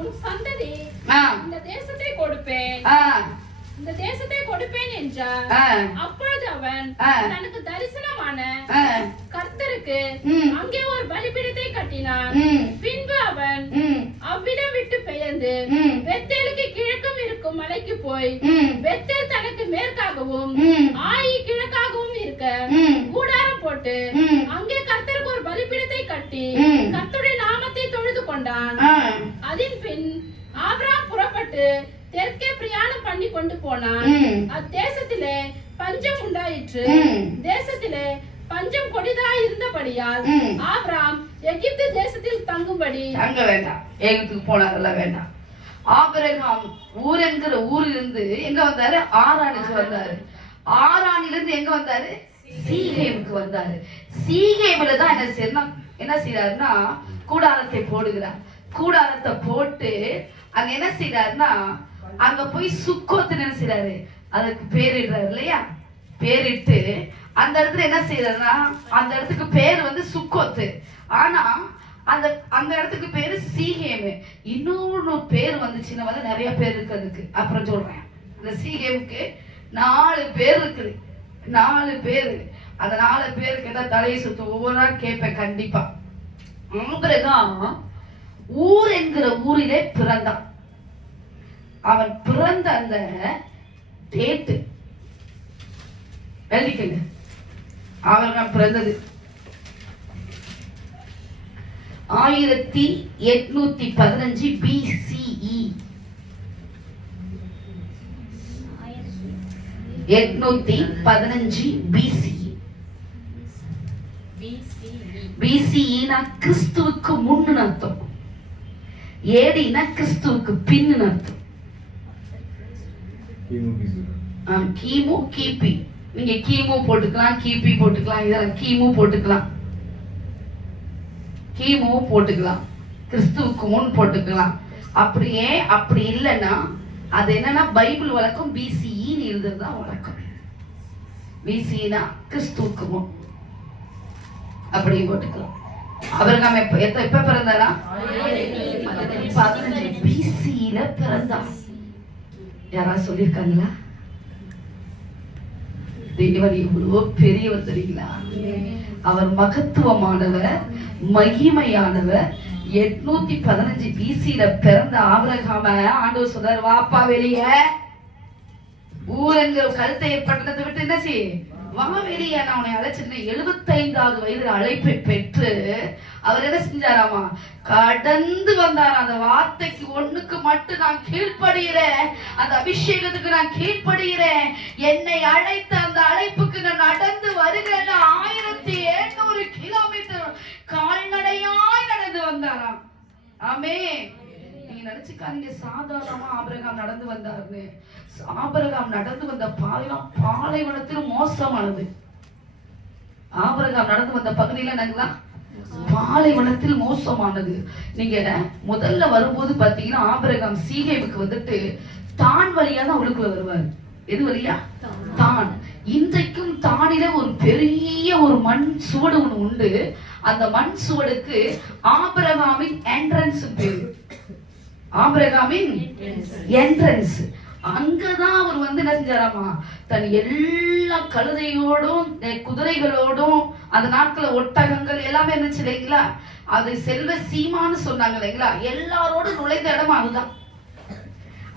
உன் சந்ததி இந்த தேசத்தை கொடுப்பேன், இந்த தேசத்தை கொடுப்பேன் என்றார். அப்பொழுது அவன் தனக்கு தரிசனமான கர்த்தருக்கு அங்கே ஒரு பலிபீடத்தை கட்டினான். பின்பு அவன் அவ்விடம் விட்டு பெயர்ந்து பெத்தேலுக்கு கிழக்கும் இருக்கும் மலைக்கு போய் பெத்தேல் தனக்கு மேற்காகவும் ஆயி கிழக்காகவும் இருக்க கூடாரம் போட்டு அங்கே கர்த்தருக்கு ஒரு பலிபீடத்தை கட்டி கர்த்தருடைய நாமத்தை தொழுது கொண்டான். அதன் பின் ஆபிரகாம் புறப்பட்டு தெற்கே பிரயாணம் பண்ணி கொண்டு போனான். அத்தேசத்திலே பஞ்சம் உண்டாயிற்று. தேசத்திலே பஞ்சம் கொடிதாய் இருந்தபடியால் ஆபிரகாம் எகிப்து தேசத்தில் தங்கும்படி தங்க வேண்டாம். எகிப்துக்கு போனாங்கல்ல வேண்டாம். ஆபிரகாம் ஊர் என்கிற ஊரிலிருந்து எங்க வந்தாரு? ஆரானுக்கு வந்தாரு. ஆரானிலிருந்து எங்க வந்தாரு? சீகேமுக்கு வந்தாரு. சீகேமுல தான் என்ன செய்யறாருன்னா கூடாரத்தை போடுகிறார். கூடாரத்தை போட்டு அங்க என்ன செய்யறாருன்னா அங்க போய் சுக்கோத்து என்ன செய்யறாரு? அதுக்கு பேரிடுறாரு இல்லையா? பேரிட்டு அந்த இடத்துல என்ன செய்யறாருன்னா அந்த இடத்துக்கு பேர் சுக்கோத்து. ஆனா அந்த இடத்துக்கு பேரு சீகேமு. இன்னொரு பேர் சின்ன நிறைய பேர் இருக்கு. அதுக்கு அப்புறம் சொல்றேன். அந்த சீகேமுக்கு 4 பேர் இருக்குது. 4 பேரு. அந்த 4 பேருக்கு ஏதாவது தலையை சுத்த ஒவ்வொரு நாள் கேட்பேன் கண்டிப்பா. ஆபிரகாம் ஊர் என்கிற ஊரிலே பிறந்தான். அவன் பிறந்த அந்த டேட்டு எழுதிக்கங்க. ஆபிரகாம் பிறந்தது 1815 BCE. 815 BCE. BCEனா கிறிஸ்துவுக்கு முன்னு அர்த்தம். ஏடினா கிறிஸ்துவுக்கு பின்னு அர்த்தம். கிமு கிபி. நீங்க கிமு போட்டுக்கலாம், கிபி போட்டுக்கலாம், இதெல்லாம் கிமு போட்டுக்கலாம், கிமு போட்டுக்கலாம், கிறிஸ்துவுக்கு முன் போட்டுக்கலாம். அப்படியே அப்படி இல்லைன்னா அது என்னன்னா பைபிள் வழக்கம் BCE எழுதுறதுதான் வழக்கம். BCனா கிறிஸ்துவுக்கு முன் அப்படி போட்டுக்கலாம். ஆபிரகாம் எப்ப பிறந்தாரா? 15 BCல பிறந்தான். யாராவது சொல்லியிருக்காங்களா? தேவன் எவ்வளவு பெரியவர் தெரியுங்களா? அவர் மகத்துவமானவர், மகிமையானவர். 815 BC-ல பிறந்த ஆபிரகாம ஆண்டவர் சொல்றாரு, வாப்பா வெளியே, ஊருங்கிற கழுத்தைய பட்டணத்தை விட்டு என்ன செய்ய, வா வெளியே, நான் உன்னை அழைச்சிருந்தேன். 75வது வயதில் அழைப்பை பெற்று அவர் என்ன செஞ்சாராமா, கடந்து வந்தார். அந்த வார்த்தைக்கு ஒண்ணுக்கு மட்டும் நான் கீழ்ப்படுகிறேன், அந்த அபிஷேகத்துக்கு நான் கீழ்ப்படுகிறேன், என்னை அழைத்த அந்த அழைப்புக்கு நான் நடந்து வருகிறேன். 1700 கிலோமீட்டர் கால்நடையாய் நடந்து வந்தாராம். ஆமே. நீங்க நினைச்சுக்காதீங்க சாதாரணமா ஆபிரகாம் நடந்து வந்தாருன்னு. ஆபிரகாம் நடந்து வந்த பாதைலாம் பாலைவனத்தில் மோசமானது. ஆபிரகாம் நடந்து வந்த பகுதியில என்னங்களா, பாலைவனத்தில் மோசமானது. நீங்க முதல்ல வரும்போது பாத்தீங்கன்னா ஆபிரகாம் சீகேமுக்கு வந்துட்டு தான் வழியா தான் அவளுக்குள்ள வருவாரு. எது வழியா? தான். இன்றைக்கும் தானில ஒரு பெரிய ஒரு மண் சுவடு ஒண்ணு உண்டு. அந்த மண் சுவடுக்கு ஆபிரகாமின் என்ட்ரன்ஸ் பேரு. ஆபிரகாமின் என்ட்ரன்ஸ். அங்கதான் அவர் வந்து என்ன செஞ்சாராமா, தன் எல்லா கழுதையோடும் குதிரைகளோடும், அந்த நாட்கள ஒட்டகங்கள் எல்லாமே இருந்துச்சு இல்லைங்களா, அது செல்வ சீமான்னு சொன்னாங்க இல்லைங்களா, எல்லாரோடும் நுழைந்த இடமா அதுதான்.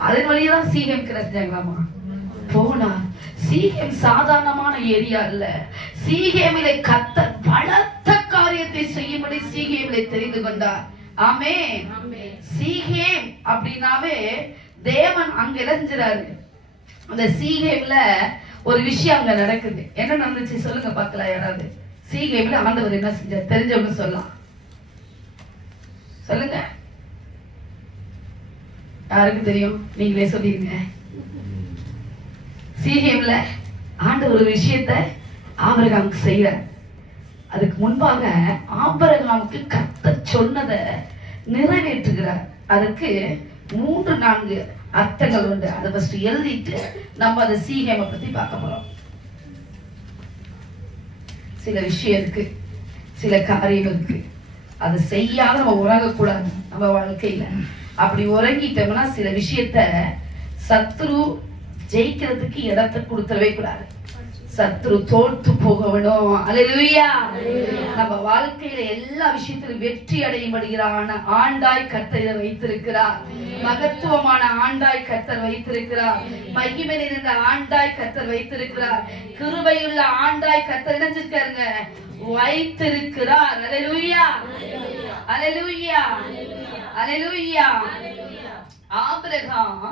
அதன் வழியதான் சீகம் கிடைச்சாங்களாமா. போனா சீகேம் சாதாரணமான ஏரியா இல்ல. சீகேமிலே கர்த்தர் பலத்த காரியத்தை செய்யும்படி சீகேமிலே தெரிந்து கொண்டார். ஆமே. சீகேம் அப்படின்னாவே தேவன் அங்க இளைஞ்சிறாரு. அந்த சீகேம்ல ஒரு விஷயம் அங்க நடக்குது. என்ன நடந்துச்சு சொல்லுங்க பார்க்கலாம் யாராவது. சீகேம்ல ஆண்டவர் என்ன செஞ்சார் தெரிஞ்சவங்க சொல்லலாம், சொல்லுங்க. யாருக்கு தெரியும்? நீங்களே சொல்லிருங்க. சீகேம்ல ஆண்டவர் ஒரு விஷயத்தை ஆபிரகாமுக்கு செய்யறார். அதுக்கு முன்பாக ஆபிரகாமுக்கு கர்த்தர் சொன்னதை நிறைவேற்றுகிறார். அதற்கு 3-4 அர்த்தங்கள் உண்டு. அதை ஃபர்ஸ்ட் எழுதிட்டு நம்ம அதை சீகேமை பத்தி பார்க்க போறோம். சில விஷயம் இருக்கு, சில காரியம் இருக்கு, அதை செய்யாத நம்ம உறங்கக்கூடாது நம்ம வாழ்க்கையில. அப்படி உறங்கிட்டோம்னா சில விஷயத்த சத்ரு ஜெயிக்கிறதுக்கு இடத்தை கொடுத்தவே கூடாது. சத்ரு தோற்று போகணும். அல்லேலூயா. நம்ம வாழ்க்கையில எல்லா விஷயத்திலும் வெற்றி அடையும்படியான ஆண்டாய் கர்த்தர் இதை வைத்திருக்கிறார். மகத்துவமான ஆண்டாய் கர்த்தர் வைத்திருக்கிறார். மகிமை நிறைந்த ஆண்டாய் கர்த்தர் வைத்திருக்கிறார். கிருபையுள்ள ஆண்டாய் கர்த்தர் நினைச்சிருக்காருங்க வைத்திருக்கிறார். அல்லேலூயா, அல்லேலூயா, அல்லேலூயா. ஆபிரகாம்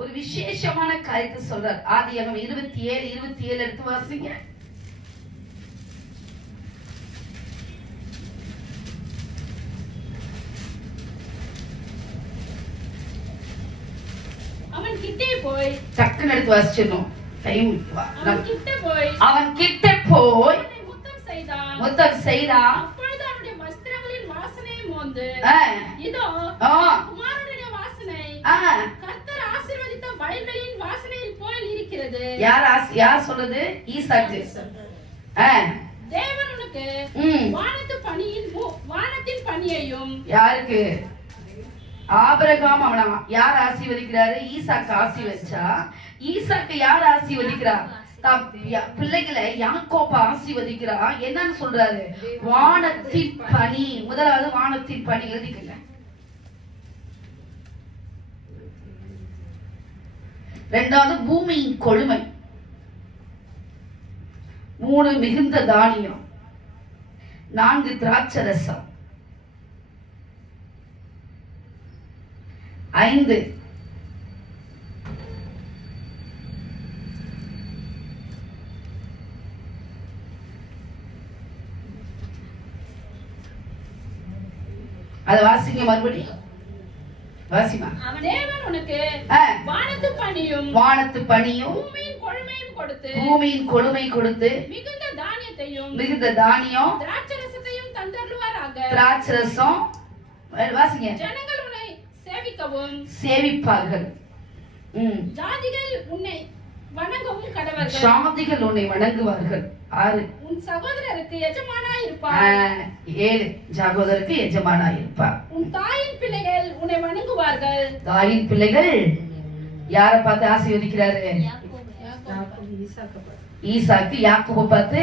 ஒரு விசேஷமான காரியத்தை சொல்றார். ஆதியாகமம் 27:27 எடுத்து வாசிங்க. அவன் கிட்டே போய் டக்குன்னு எடுத்து வாசிச்சிடணும். டைம். அவன் கிட்ட போய் முத்தம் செய்தான். அப்பொழுது அவனுடைய வஸ்திரங்களின் வாசனை மோந்து இதோ குமாரனுடைய வாசனை கர்த்தர் ஆசீர்வதித்த வயல்களின் வாசனையில் போல் இருக்கிறது. யார் சொல்றது? ஈசாக்கு. தேவன் உனக்கு வானத்தின் பணியையும். யாருக்கு? ஆபிரகாம் அவனை யார் ஆசீர்வதிக்கிறாரு? ஈசாக்கு ஆசீர்வதிச்சா. ஈசாக்கு யார் ஆசீர்வதிக்கிறார்? பிள்ளைகளை யாக்கோப ஆசீர்வதிக்கிறா. என்னன்னு சொல்றாரு? வானத்தின் பனி. முதலாவது வானத்தின் பனி எழுதிக்கங்க. இரண்டாவது பூமியின் கொழுமை. 3 மிகுந்த தானியம். 4 திராட்சரசம். 5 அத வாசிங்க மறுபடியும். வாசிமா. தேவன் உனக்கு வானத்து பனியும் பூமியின் கொழுமை கொடுத்து மிகுந்த தானியம் திராட்சரசத்தையும் தந்தருள்வாராக. திராட்சரசம் வாசிங்க. ஜனங்கள் உன்னை சேவிப்பார்கள். ஜாதிகள் உன்னை வணங்கவும் கடவர்கள். ஜாதிகள் உன்னை வணங்குவார்கள். 6 உன் சகோதரருக்கு எஜமானாய் இருப்பார். 7 சகோதரருக்கு எஜமானாய் இருப்பார். உன் தாயின் பிள்ளைகள் உன்னை வணங்குவார்கள். தாயின் பிள்ளைகள் யாரை பார்த்து ஆசீர்வதிக்கிறாரு? ஈசாக்கு யாக்கோபை பார்த்து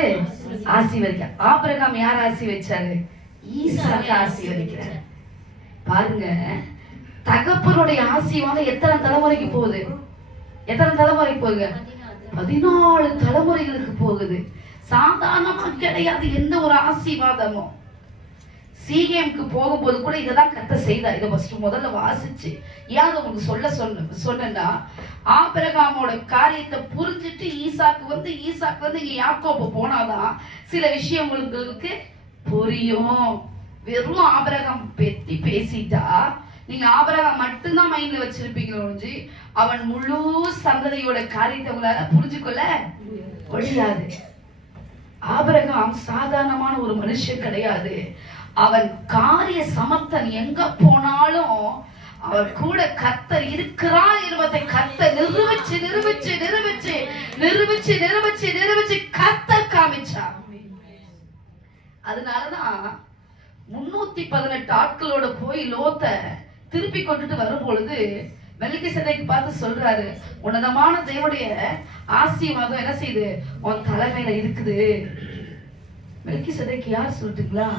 ஆசீர்வதிக்க. ஆபிரகாம் யார் ஆசீர்வதிச்சாரு? ஈசாக்கு ஆசீர்வதிக்கிறார். பாருங்க, தகப்பனுடைய ஆசீர்வாதம் எத்தனை தலைமுறைக்கு போகுது? எத்தனை தலைமுறைக்கு போகுது? 14 தலைமுறைகளுக்கு போகுது. சாதாரணமா கிடையாது எந்த ஒரு ஆசீர்வாதமும். சீகேமுக்கு போகும்போது கூட இததான் கர்த்தர் செய்தார். இதை ஃபர்ஸ்ட் முதல்ல வாசிச்சு ஏன் உங்களுக்கு சொன்னா ஆபிரகாமோட காரியத்தை புரிஞ்சுட்டு ஈசாக்கு வந்து இங்க யாக்கோபு போனாதான் சில விஷயம் உங்களுக்கு புரியும். வெறும் ஆபிரகாம் பத்தி பேசிட்டா நீங்க ஆபிரகாம் மட்டும்தான் மைண்ட்ல வச்சிருப்பீங்களோ ஒழிஞ்சு அவன் முழு சந்ததியோட காரியத்தை உங்களால புரிஞ்சுக்கொள்ள முடியாது. ஆபிரகாம் சாதாரணமான ஒரு மனுஷன் கிடையாது. அவன் காரிய சமர்த்தன். எங்க போனாலும் அவர் கூட கர்த்தர் இருக்கிறார் என்பதை கர்த்தர் நிரூபிச்சு கர்த்தர் காமிச்சார். அதனாலதான் 318 ஆட்களோட போய் லோத்த திருப்பி கொண்டுட்டு வரும் பொழுது மெல்கிசேதேக்கு பார்த்து சொல்றாரு, உன்னதமான தேவனுடைய ஆசீர்வாதம் என்ன செய்யுது? உன் தலைமையில இருக்குது. மெல்கிசேதேக்கு யார் சொல்லிட்டுங்களா?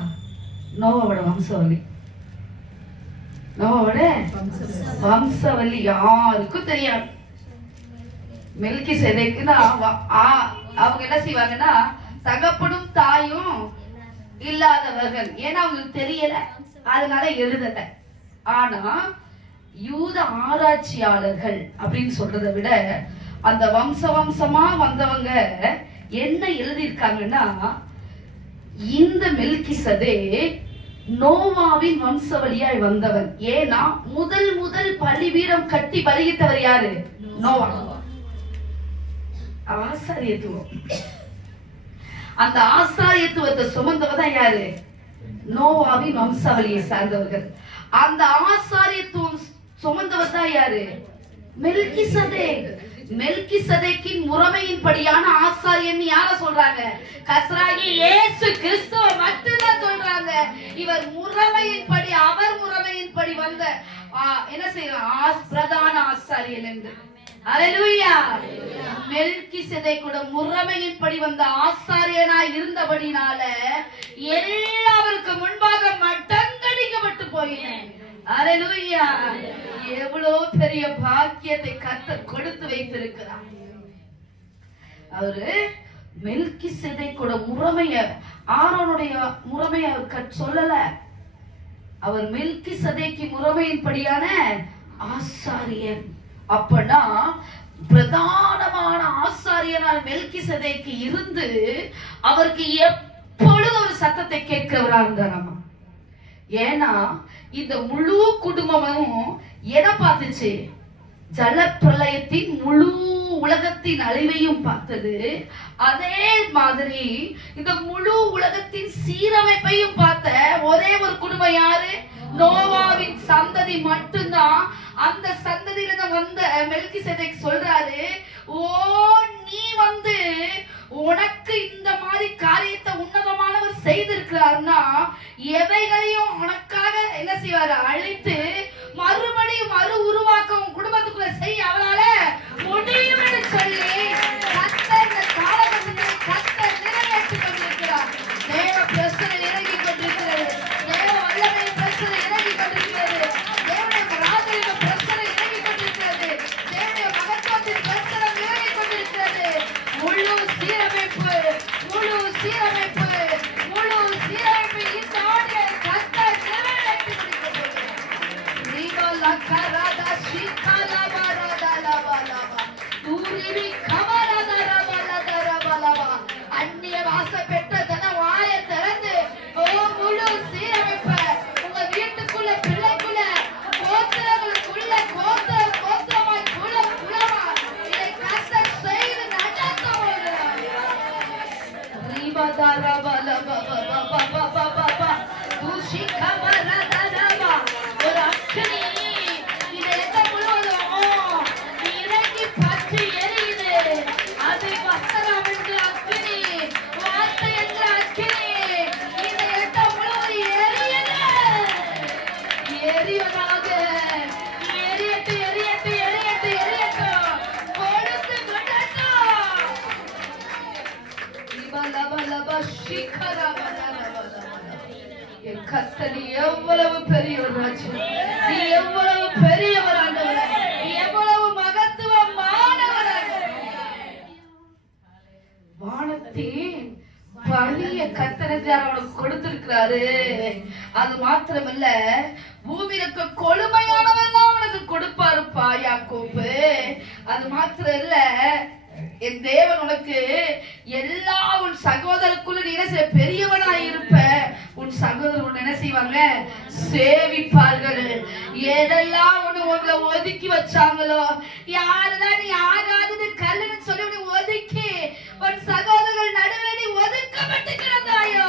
நோவாவோட வம்சவழி. நோவாவோட வம்சவழி யாருக்கும் தெரியாது. மெல்கிசேதேக்குன்னா அவங்க என்ன செய்வாங்கன்னா தகப்பனும் தாயும் இல்லாதவர்கள். ஏன்னா அவங்களுக்கு தெரியல, அதனால எழுதல. ஆனா யூத ஆராய்ச்சியாளர்கள் அப்படின்னு சொல்றதை விட அந்த வம்சமா வந்தவங்க என்ன எழுதியிருக்காங்கன்னா, இந்த மெல்கிசேதேக் நோவாவின் வம்சவழியாய் வந்தவன். ஏன்னா முதல் பலிபீடம் கட்டி பலியிட்டவர் யாரு? நோவா. ஆசாரியத்துவம். அந்த ஆசாரியத்துவத்தை சுமந்தவதான் யாரு? நோவாவின் வம்சாவளியை சார்ந்தவர்கள். அந்த ஆசாரியத்துவம் சுமந்தவர் தான் யாரு? மெல்கிசேதேக். மெல்கிசேதேக்கின் முறைமையின்படியான ஆசாரியன் யார சொல்றாங்க? கர்த்தராகிய இயேசு கிறிஸ்துவ மட்டும்தான் சொல்றாங்க. இவர் முறைமையின்படி, அவர் முறைமையின்படி வந்த என்ன செய்யலாம்? பிரதான ஆசாரியன் என்று. அல்லேலூயா. மெல்கிசேதேக்கோட முறைமையின்படி வந்த ஆசாரியனாய் இருந்தபடினால எல்லாருக்கு முன்பாக மட்டங்கடிக்கப்பட்டு போயினேன். அல்லேலூயா. எவ்வளவு பெரிய பாக்கியத்தை கர்த்தர் கொடுத்து வைத்திருக்கிறார். அவரு மெல்கிசேதேக்கோட முறைமைய, ஆரோனுடைய முறைமைய அவர் சொல்லல. அவர் மெல்கிசேதேக்கு முறைமையின்படியான ஆசாரியன். அப்பனா பிரதானமான ஆசாரியனால் மெல்கிசேதேக்கு இருந்து அவருக்கு எப்பொழுது ஒரு சத்தத்தை கேட்கிறவரா இருந்தாராமா. ஏன்னா இந்த முழு குடும்பமும் எதை பார்த்துச்சு? ஜல பிரளயத்தின் முழு உலகத்தின் அழிவையும் பார்த்தது. அதே மாதிரி இந்த முழு உலகத்தின் சீரமைப்பையும் பார்த்த ஒரே ஒரு குடும்பம் யாரு? நோவாவின் சந்ததி மட்டும்தான். அந்த சந்ததியில வந்த மெல்கிசேதேக் சொல்றாரு, ஓ நீ வந்து உனக்கு இந்த மாதிரி காரியத்தை உன்னதமானவர் செய்திருக்கிறார்னா எவைகளையும் உனக்காக என்ன செய்வாரு? அழித்து மறுபடியும் மறு உருவாக்கம் குடும்பத்துக்குள்ள செய்ய அவளால முடியும் என்று சொல்லி கர்த்தர் இந்த காலகட்டத்தில் கர்த்தர் நிறைவேற்றி கொண்டிருக்கிறார். தேவ பிரசனை இறங்கி கொண்டிருக்கிறது. தேவ வல்லமை பிரசனை இறங்கி கொண்டிருக்கிறது. தேவனுடைய ராஜரீக பிரசனை இறங்கி கொண்டிருக்கிறது. தேவனுடைய மகத்துவத்தின் பிரசனை இறங்கி கொண்டிருக்கிறது. முழு சீரமைப்பு இந்த ஆண்டில் கர்த்தர் நிறைவேற்றி கொண்டிருக்கிறது. என் கர்த்தர் நீ எவ்வளவு பெரியவர் ராஜா, நீ எவ்வளவு பெரியவர் ஆண்டவரே, நீ எவ்வளவு மகத்துவமானவர் ஆண்டவரே. வானத்தின் பணிய கர்த்தர் அவனுக்கு கொடுத்திருக்கிறாரு. அது மாத்திரமல்ல, பூமியில இருக்க கொழுமையானவெல்லாம் அவனுக்கு கொடுப்பாருப்பா யாக்கோபு. அது மாத்திரம் இல்ல, என் தேவன் உனக்கு எல்லா உன் சகோதரருக்குள்ள நீ என்ன பெரியவனா இருப்ப. உன் சகோதரர் என்ன செய்வாங்க? சேவிப்பார்கள். எதெல்லாம் உங்களை ஒதுக்கி வச்சாங்களோ, யாரெல்லாம் நீ ஆகாதது கல்லுன்னு சொல்லி உன்னை ஒதுக்கி உன் சகோதரர்கள் நடுவில் நீ ஒதுக்கப்பட்டு கிடந்தாயோ,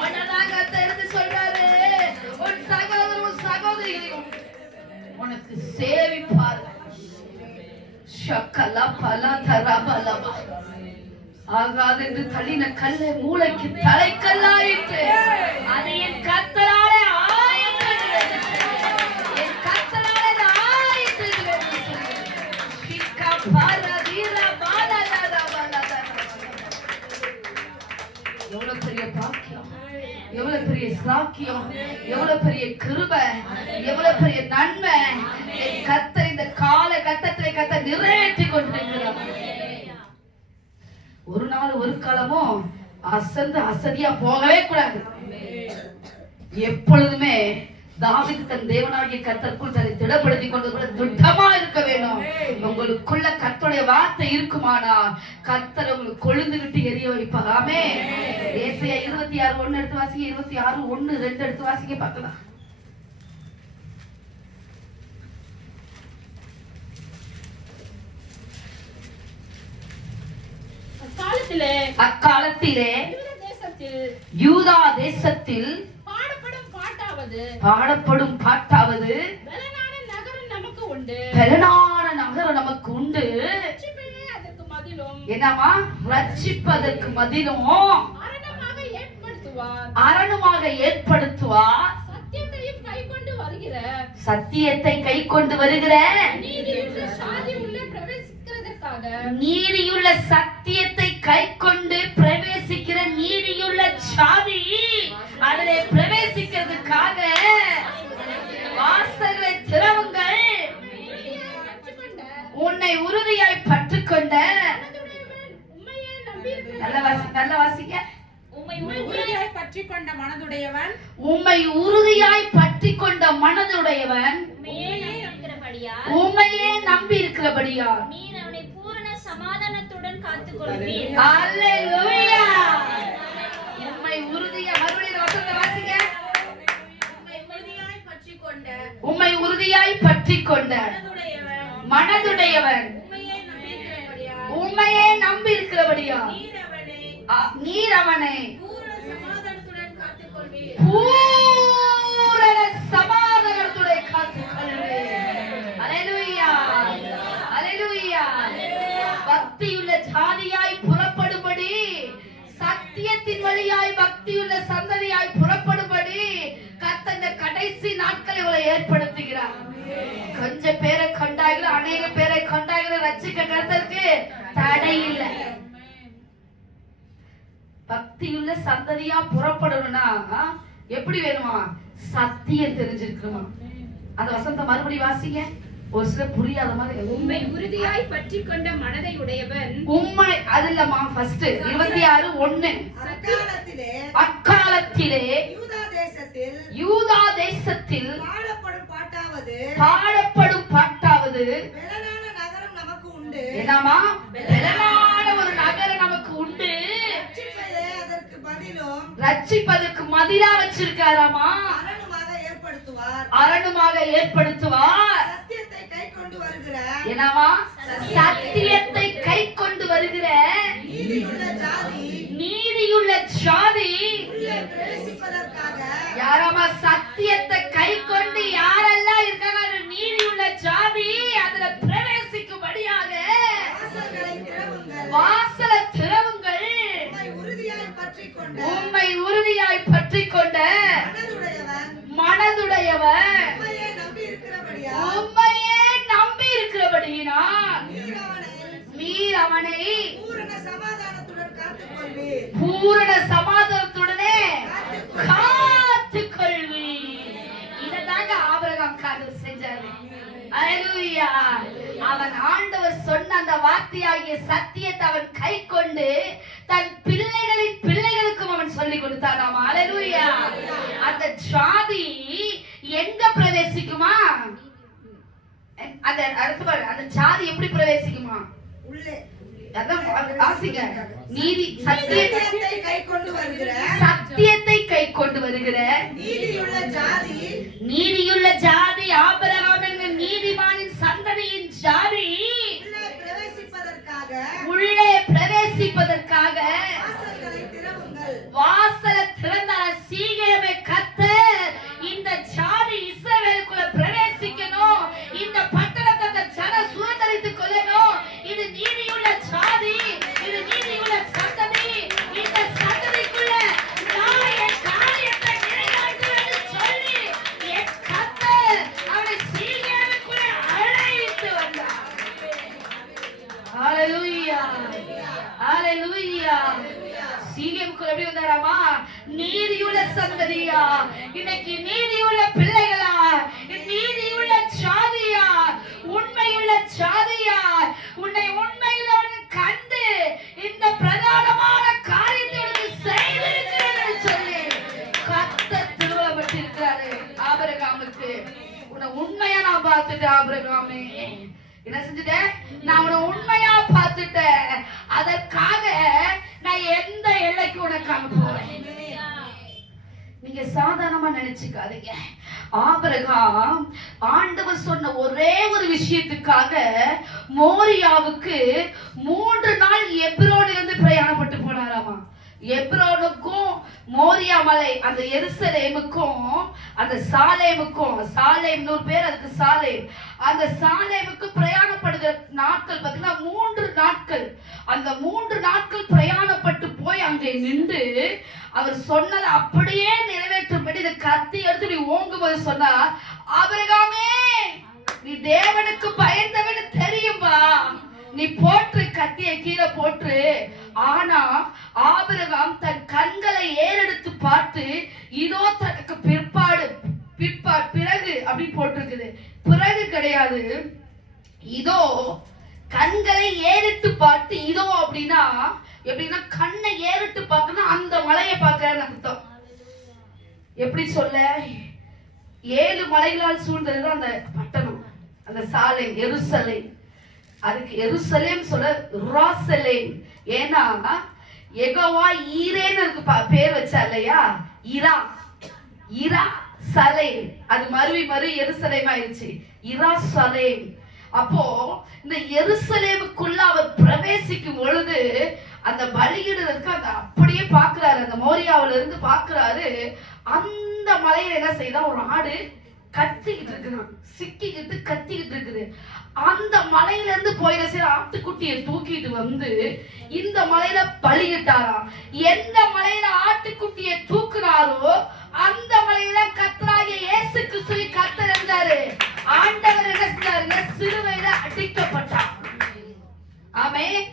உன்னதான் கர்த்தர் எடுத்து சொல்றாரு, உன் சகோதரர் உன் சகோதரிகளையும் உனக்கு சேவிப்பார்கள். ஆகாது என்று தள்ளின கல்லை மூளைக்கு தலைக்கல்லாயிற்று. அது என் கர்த்தராலே ஆயிற்று. என் கர்த்தராலே ஆயிற்று. எவ்வளவு பெரிய பாக்கியம், எவ்வளவு பெரிய சாக்கியம், எவ்வளவு பெரிய கிருபை, எவ்வளவு பெரிய நன்மை என் கர்த்தர் இந்த காலகட்டத்திலே கர்த்தர் நிறைவேற்றி கொண்டிருக்கிறார். ஒரு நாள் ஒரு காலமும் அசதியா போகவே கூடாது. எப்பொழுதுமே தாவீது தன் தேவனாகிய கர்த்தருக்குள் தன்னை திடப்படுத்தி கொண்டு திட்டமா இருக்க வேணும். உங்களுக்குள்ள கர்த்தருடைய வார்த்தை இருக்குமானா கர்த்தர் உங்களுக்கு கொழுந்துகிட்டு எரிய வைப்பார். ஆமென். ஏசாயா 26:1 எடுத்து வாசிங்க, 26:1-2 எடுத்து வாசிங்க பார்க்கலாம். அக்காலத்திலே யூதா தேசத்தில் பாடப்படும் பாட்டாவது பெலனான நகரம் நமக்கு உண்டு. என்னமா? ரட்சிப்பதற்கு மதிலும் அரணுமாக ஏற்படுத்துவார். சத்தியத்தை கை கொண்டு வருகிற நீதியுள்ள சத்தியத்தை கை கொண்டு பிரவேசிக்கிற நீதியுள்ள சாதி அதிலே பிரவேசிக்கிறதுக்காக வாசல்களை திறவுங்கள். உன்னை உறுதியாய் பற்றுக்கொண்ட நல்ல வாசிக்க உம்மை உறுதியாய் பற்றிக்கொண்ட மனதுடையவன் உம்மையே நம்பி இருக்கிறபடியா சமாதானத்துடன் காத்துக்கொள்வீர். அல்லேலூயா. உம்மை உறுதியாய் வாசிக்க. உம்மை உறுதியாய் பற்றிக்கொண்ட மனதுடையவன் உம்மையே நம்பி இருக்கிறபடியா நீர் அவனை பூரண சமாதானத்துடன் காத்துக்கொள்வீர். அல்லேலூயா, அல்லேலூயா. பக்தியுள்ள ஜாதியாய் புறப்படும்படி, சத்தியத்தின் வழியாய் பக்தியுள்ள சந்ததியாய் புறப்படும்படி கர்த்தர் இந்த கடைசி நாட்களை இவளை ஏற்படுத்துகிறார். கொஞ்சம் பேரை கொண்டாகிற, அநேக பேரை கொண்டாகிற ரட்சிக்க கர்த்தருக்கு தடை இல்லை. பக்தியுள்ள சந்ததியா புறப்படணும்னா எப்படி வேணுமா? சத்தியம் தெரிஞ்சிருக்கணுமா? அந்த வசனத்தை மறுபடி வாசிங்க. ஒரு சில புரியாத மாதிரி. உம்மை உறுதியாய் பற்றிக்கொண்ட மனதை உடையவன். உம்மை அதுலமா ஃபர்ஸ்ட் 26:1 அக்காலத்திலே யூதா தேசத்தில் பாடப்படும் பாட்டாவது என்னமா? பெலனான ஒரு நகரம் நமக்கு உண்டு. ரட்சிப்பதற்கு மதிலா வச்சிருக்காராமா? அரணுமாக ஏற்படுத்துவார். என்னவா? சத்தியத்தை கை கொண்டு வருகிற நீதியுள்ள ஜாதி. யாராமா? சத்தியத்தை கை கொண்டு யாரெல்லாம் இருக்காங்க? நீதியுள்ள ஜாதி அதுல பிரவேசிக்கும்படியாக வாசல திறவுங்கள். உம்மை உறுதியாய் பற்றிக்கொண்ட மனதுடையவன் உம்மையே நம்பி இருக்கிறபடியினால் நீர் அவனை பூரண சமாதானத்துடன் ஆகிய சத்தியத்தை அவன் கை கொண்டு தன் பிள்ளைகளின் பிள்ளைகளுக்கும் அவன் சொல்லிக் கொடுத்தான். அல்லேலூயா. அந்த ஜாதி எங்க பிரவேசிக்குமா? அந்த அந்த ஜாதி எப்படி பிரவேசிக்குமா? உள்ளே. நீதி சத்தியத்தை கை கொண்டு வருகிற நீதியுள்ள ஜாதி ஆபிரகாம் என்ற நீதிமானின் சந்ததியின் ஜாதி உள்ளே பிரவேசிப்பதற்காக வாசலை திறந்தார சீக்கிரமே கர்த்தர் இந்த ஜாதி இஸ்ரவேலுக்குள்ள பிரவேசிக்கணும், இந்த பட்டணத்தை அந்த ஜன சுதந்தரித்துக் கொள்ளணும். இது நீதியுள்ள ஜாதி, இது நீதியுள்ள சந்ததி. இந்த சந்ததிக்குள்ள நான் என் காரியத்தை நிறைவேற்றுவேன் சொல்லி என் கர்த்தர் அவனை சீக்கிரமே அழைத்து வந்தார். ஹalleluya, ஹalleluya. சீகேமுக்குள்ள எப்படி வந்தாராமா? நீதியுள்ள சந்ததியா, இன்னைக்கு நீதியுள்ள பிள்ளைகளா, நீதியுள்ள ஜாதியா, உண்மையுள்ள ஜாதியா, உன்னை உண்மையில் அவன் கண்டு இந்த பிரதானமான காரியத்தை உனக்கு செய்திருக்கிறேன் சொல்லி கர்த்தர் திருவள்ளப்பட்டிருக்கிறாரு ஆபிரகாமுக்கு. உன்னை உண்மையா நான் பார்த்துட்டேன் ஆபிரகாமே, என்ன செஞ்சுட்டேன்? நான் உன்னை உண்மையா பார்த்துட்டேன், அதற்காக நான் எந்த எல்லைக்கு உனக்காக போறேன். நீங்க சாதாரணமா நினைச்சுக்காதீங்க. ஆபிரகாம் ஆண்டவர் சொன்ன ஒரே ஒரு விஷயத்துக்காக மோரியாவுக்கு 3 நாள் எப்ரோனிலிருந்து பிரயாணப்பட்டு போனாராமா. எப்ரோனுக்கும் மோரியா மலை, அந்த எருசலேமுக்கும் அந்த சாலேமுக்கும், சாலேம் 100 பேர், அதுக்கு சாலேம், அந்த சாலேமுக்கு பிரயாணப்படுகிற நாட்கள் பாத்தீங்கன்னா 3 நாட்கள். அந்த 3 நாட்கள் பிரயாணப்பட்டு போய் அங்கே நின்று அவர் சொன்னதை அப்படியே நிறைவேற்றும்படி இந்த கத்தி எடுத்து நீ ஓங்கும்போது சொன்னா, ஆபிரகாமே நீ தேவனுக்கு பயந்தவன்னு தெரியும்பா, நீ போற்று, கத்தியை கீழே போற்று. ஆனா ஆபிரகாம் தன் கண்களை ஏறெடுத்து பார்த்து, இதோ தனக்கு பிறகு அப்படி போட்டிருக்குது, பிறகு கிடையாது, இதோ கண்களை ஏறிட்டு பார்த்து. இதோ அப்படின்னா எப்படின்னா கண்ணை ஏறிட்டு பார்க்கணும், அந்த மலையை பார்க்கறன்னு அர்த்தம். எப்படி சொல்ல? 7 மலைகளால் சூழ்ந்ததுதான் அந்த பட்டணம், அந்த சாலை எருசலேம். அதுக்கு எருசலேம் சொல்ல ரோசலேம். ஏன்னா யெகோவா ஈரேன்னு அதுக்கு பேர் வச்சா இல்லையா, இரா இரா சலேம், அது மறு எருசலேம் ஆயிடுச்சு, இரா சலேம். அப்போ இந்த எருசலேமுக்குள்ள அவர் பிரவேசிக்கும் பொழுது அந்த பலியிடுறதுக்கு அந்த அப்படியே பாக்குறாரு, அந்த மோரியாவில இருந்து பாக்குறாரு. அந்த மலையில என்ன செய்தா, ஒரு ஆடு கத்திக்கிட்டு இருக்குதான், சிக்கிக்கிட்டு கத்திக்கிட்டு இருக்குது. அந்த மலையில இருந்து போயிட சரி ஆட்டுக்குட்டியை தூக்கிட்டு வந்து இந்த மலையில பலியிட்டாராம். எந்த மலையில ஆட்டுக்குட்டியை தூக்குனாரோ அந்த மலையில கர்த்தராகிய இயேசு கிறிஸ்துவை கர்த்தர் இருந்தாரு. ஆண்டவர் என்ன செஞ்சாருங்க? சிலுவையில அடிக்கப்பட்டார். ஆமென்.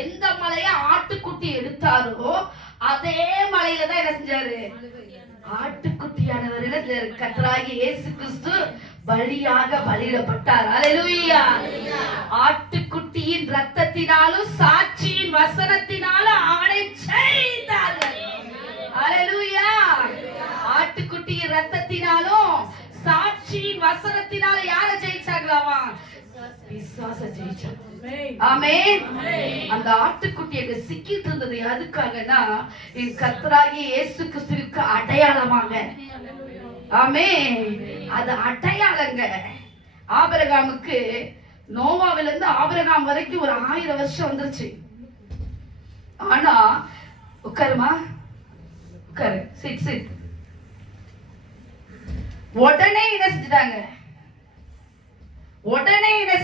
எந்த மலைய ஆட்டுக்குட்டி எடுத்தாரோ அதே மலையில தான் என்ன செஞ்சாரு? ஆட்டுக்குட்டியானவர் கர்த்தராகிய இயேசு கிறிஸ்து பலியாக பலியிடப்பட்டார். அல்லேலூயா. ஆட்டுக்குட்டியின் இரத்தத்தினாலும் சாட்சியின் வசனத்தினாலும் அவனை ஜெயித்தார்கள். அல்லேலூயா. ஆட்டுக்குட்டியின் இரத்தத்தினாலும் சாட்சியின் வசனத்தினால யார ஜெயிச்சாங்களாமா? பிசாச ஜெயிச்சாங்க. ஆமென். அந்த ஆட்டுக்குட்டி எங்க சிக்கிட்டு இருந்தது எதுக்காகனா, என் கர்த்தராகிய இயேசு கிறிஸ்துவுக்கு அடையாளமாக. ஆமென். அது அடையாளங்க. ஆபிரகாமுக்கு நோவாவில இருந்து ஆபிரகாம் வரைக்கும் ஒரு 1000 வருஷம் வந்துருச்சு. ஆனா உட்காருமா, உட்காரு, சிட் சிட். உடனே என்ன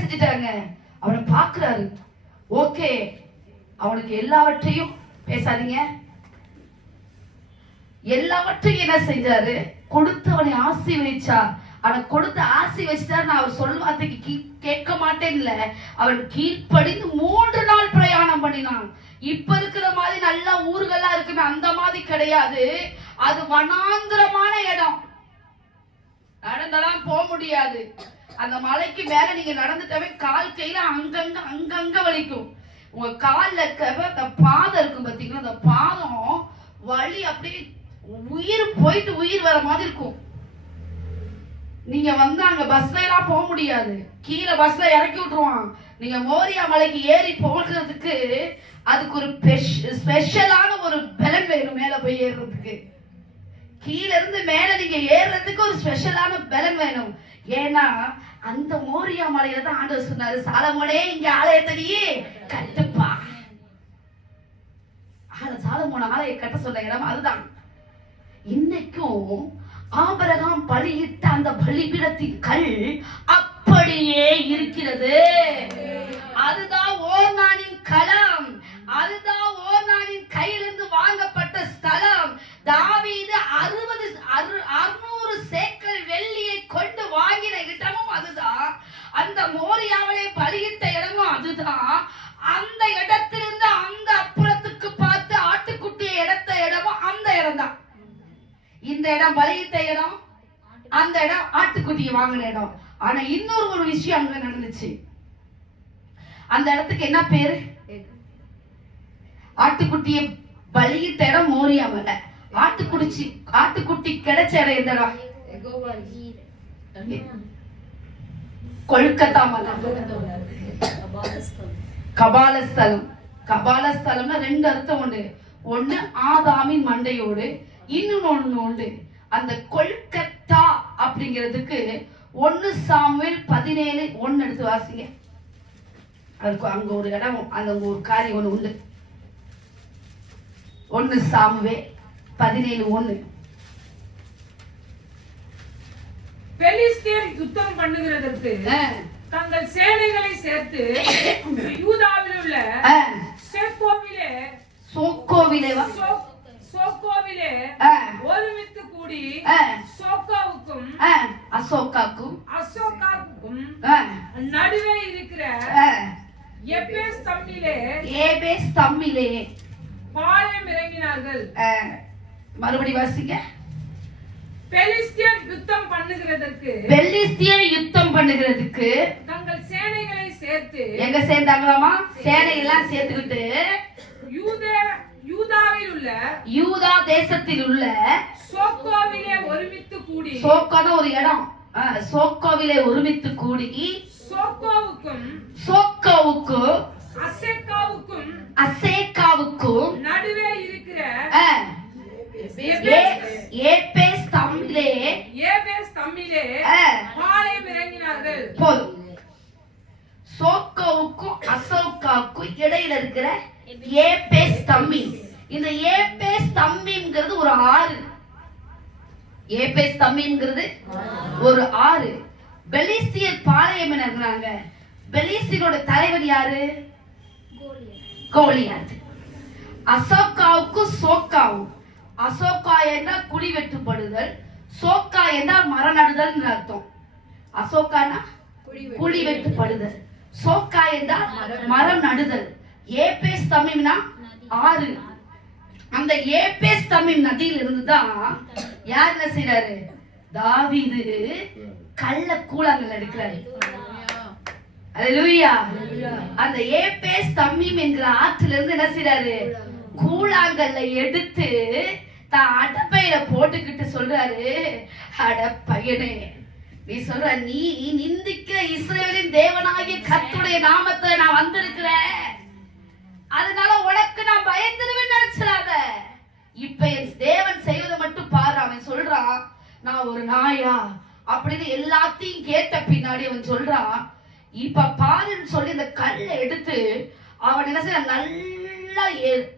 செஞ்சுட்டாங்க? அவனை பாக்குறாரு. ஓகே, அவனுக்கு எல்லாவற்றையும் பேசாதீங்க, எல்லாவற்றையும் என்ன செஞ்சாரு? கொடுத்து அவனை ஆசீர்வதிச்சா. அவனை கொடுத்து ஆசீர்வதிச்சாரு. நான் அவர் சொல்வார்த்தைக்கு கேட்க மாட்டேன்ல, அவன் கீழ்ப்படிந்து 3 நாள் பிரயாணம் பண்ணினான். இப்ப இருக்கிற மாதிரி நல்ல ஊர்கள்லாம் இருக்குமே அந்த மாதிரி கிடையாது. அது வனாந்திரமான இடம், நடந்தெல்லாம் போக முடியாது. அந்த மலைக்கு மேல நீங்க நடந்துட்டவே கால் கையில அங்கங்க வலிக்கும். உங்க கால்ல அந்த பாதம் இருக்கும் பாத்தீங்களா, அந்த பாதம் வலி அப்படியே உயிர் போயிட்டு உயிர் வர மாதிரி இருக்கும். நீங்க வந்து அங்க பஸ்ல எல்லாம் போக முடியாது, கீழே பஸ்ல இறக்கி விட்டுருவான். நீங்க மோரியா மலைக்கு ஏறி போகிறதுக்கு அதுக்கு ஒரு ஸ்பெஷலான ஒரு பலன் வேணும். மேல போய் ஏறுறதுக்கு, கீழே இருந்து மேல நீங்க ஏறுறதுக்கு ஒரு ஸ்பெஷலான பலன் வேணும். ஏன்னா அந்த மோரியா மலையில தான் ஆண்டவர் சொன்னாரு, சாலமோனே இங்க ஆலயத்தை கட்டுப்பா. சாலமோன ஆலய கட்ட சொன்ன இடம் அதுதான். இன்னைக்கும் ஆபிரகாம் பலியிட்ட அந்த பலிபீடத்தின் கல் அப்படியே இருக்கிறது. அதுதான் ஓர்னானின் களம், அதுதான் ஓர்னானின் கையிலிருந்து வாங்கப்பட்ட ஸ்தலம். தாவீது 600 சேக்கல் வெள்ளியை கொண்டு வாங்கின இடமும் அதுதான். அந்த மோரியாவிலே பலியிட்ட இடமும் அதுதான். அந்த இடத்திலிருந்து அந்த அப்புறத்துக்கு பார்த்து ஆட்டுக்குட்டியை எடுத்த இடமும் அந்த இடம் தான். இந்த இடம் பலியிட்ட இடம், அந்த இடம் ஆட்டுக்குட்டியை வாங்கின இடம். ஆனா இன்னொரு விஷயம் அங்க நடந்துச்சு. அந்த இடத்துக்கு என்ன பேரு? ஆட்டுக்குட்டியை பலியிட்ட இடம் மோரியா மலை. ஆட்டுக்குட்டி கிடைச்ச இடம் எந்த இடம்? கொல்கத்தா மலை, கபாலஸ்தலம். கபாலஸ்தலம்னா 2 அர்த்தம் உண்டு. ஒண்ணு ஆதாமின் மண்டையோடு, இன்னொன்னு உண்டு. அந்த கொல்கத்தா அப்படிங்கிறதுக்கு 1 சாமுவேல் 17:1 எடுத்து வாசிங்க. அதுக்கு அங்க ஒரு இடம், அங்க ஒரு காரியம் ஒண்ணு உண்டு. 1 சாமுவேல் 17:1. பெலிஸ்தியர் யுத்தம் பண்ணுகிறதற்கு தங்கள் சேனைகளை சேர்த்து யூதாவில் உள்ள சோக்கோவிலே ஒருமித்து கூடி அசோக்காவுக்கும் நடுவே இருக்கிற எபேஸ் தம்மிலே பாளையம் இறங்கினார்கள். மறுபடி வாசிங்க. பெலிஸ்தியர் யுத்தம் பண்ணுகிறதற்கு தங்கள் சேனைகளை சேர்த்து எங்க சேர்ந்தாங்களாமா? சேனையெல்லாம் சேர்த்துக்கிட்டு யூதா தேசத்தில் உள்ள சோக்கோவிலே ஒருமித்து கூடி, சோக்கான ஒரு இடம், சோக்கோவிலே ஒருமித்து கூடி சோக்கோவுக்கும் அசேக்காவுக்கும் நடுவே இருக்கிற ஏபேஸ் தம்மிலே பாளையம் இறங்கினார்கள். போதும். சோக்கோவுக்கும் அசோக்காவுக்கும் இடையில இருக்கிற ஏபேஸ் தம்மீம். இந்த ஏபேஸ் தம்மீம்ங்கிறது ஒரு ஆறு. ஏபேஸ் தம்மீம்ங்கிறது ஒரு ஆறு. பெலிஸ்தியர் பாளையம் இறங்குறாங்க. பெலிஸ்தியரோட தலைவர் யாரு? கோலியாத். அசோக்காவுக்கு சோக்காவும். அசோக்கா என்றால் குழி வெட்டுப்படுதல், சோக்கா என்றால் மரநடுதல் அர்த்தம். அசோக்கானா குழி வெட்டுப்படுதல், சோக்கா என்றால் மரம் நடுதல். ஏபேஸ் தம்மீம்னா ஆறு. அந்த ஏபேஸ் தம்மீம் நதியில் இருந்துதான் யார் என்ன செய்யறாரு? தாவீது கள்ள கூழாங்கல் எடுக்கிறாரு. அல்லேலூயா. அந்த ஏபேஸ் தம்மீம் என்கிற ஆற்றில இருந்து என்ன செய்யறாரு? கூழாங்கல்ல எடுத்து தான் அடப்பையில போட்டுக்கிட்டு சொல்றாரு, அட பையனே, நீ சொல்ற நீ நிந்திக்க இஸ்ரவேலின் தேவனாகிய கர்த்தருடைய நாமத்தை நான் வந்திருக்கிறேன், அதனால உனக்கு நான் பயந்துருவேன் நினைச்சிடாத. இப்ப என் தேவன் செய்வதை மட்டும் பாரு. அவன் சொல்றான், நான் ஒரு நாயா அப்படின்னு எல்லாத்தையும் கேட்ட பின்னாடி அவன் சொல்றான், இப்ப பாருன்னு சொல்லி இந்த கல்லை எடுத்து அவன் என்ன செய்ய நல்லா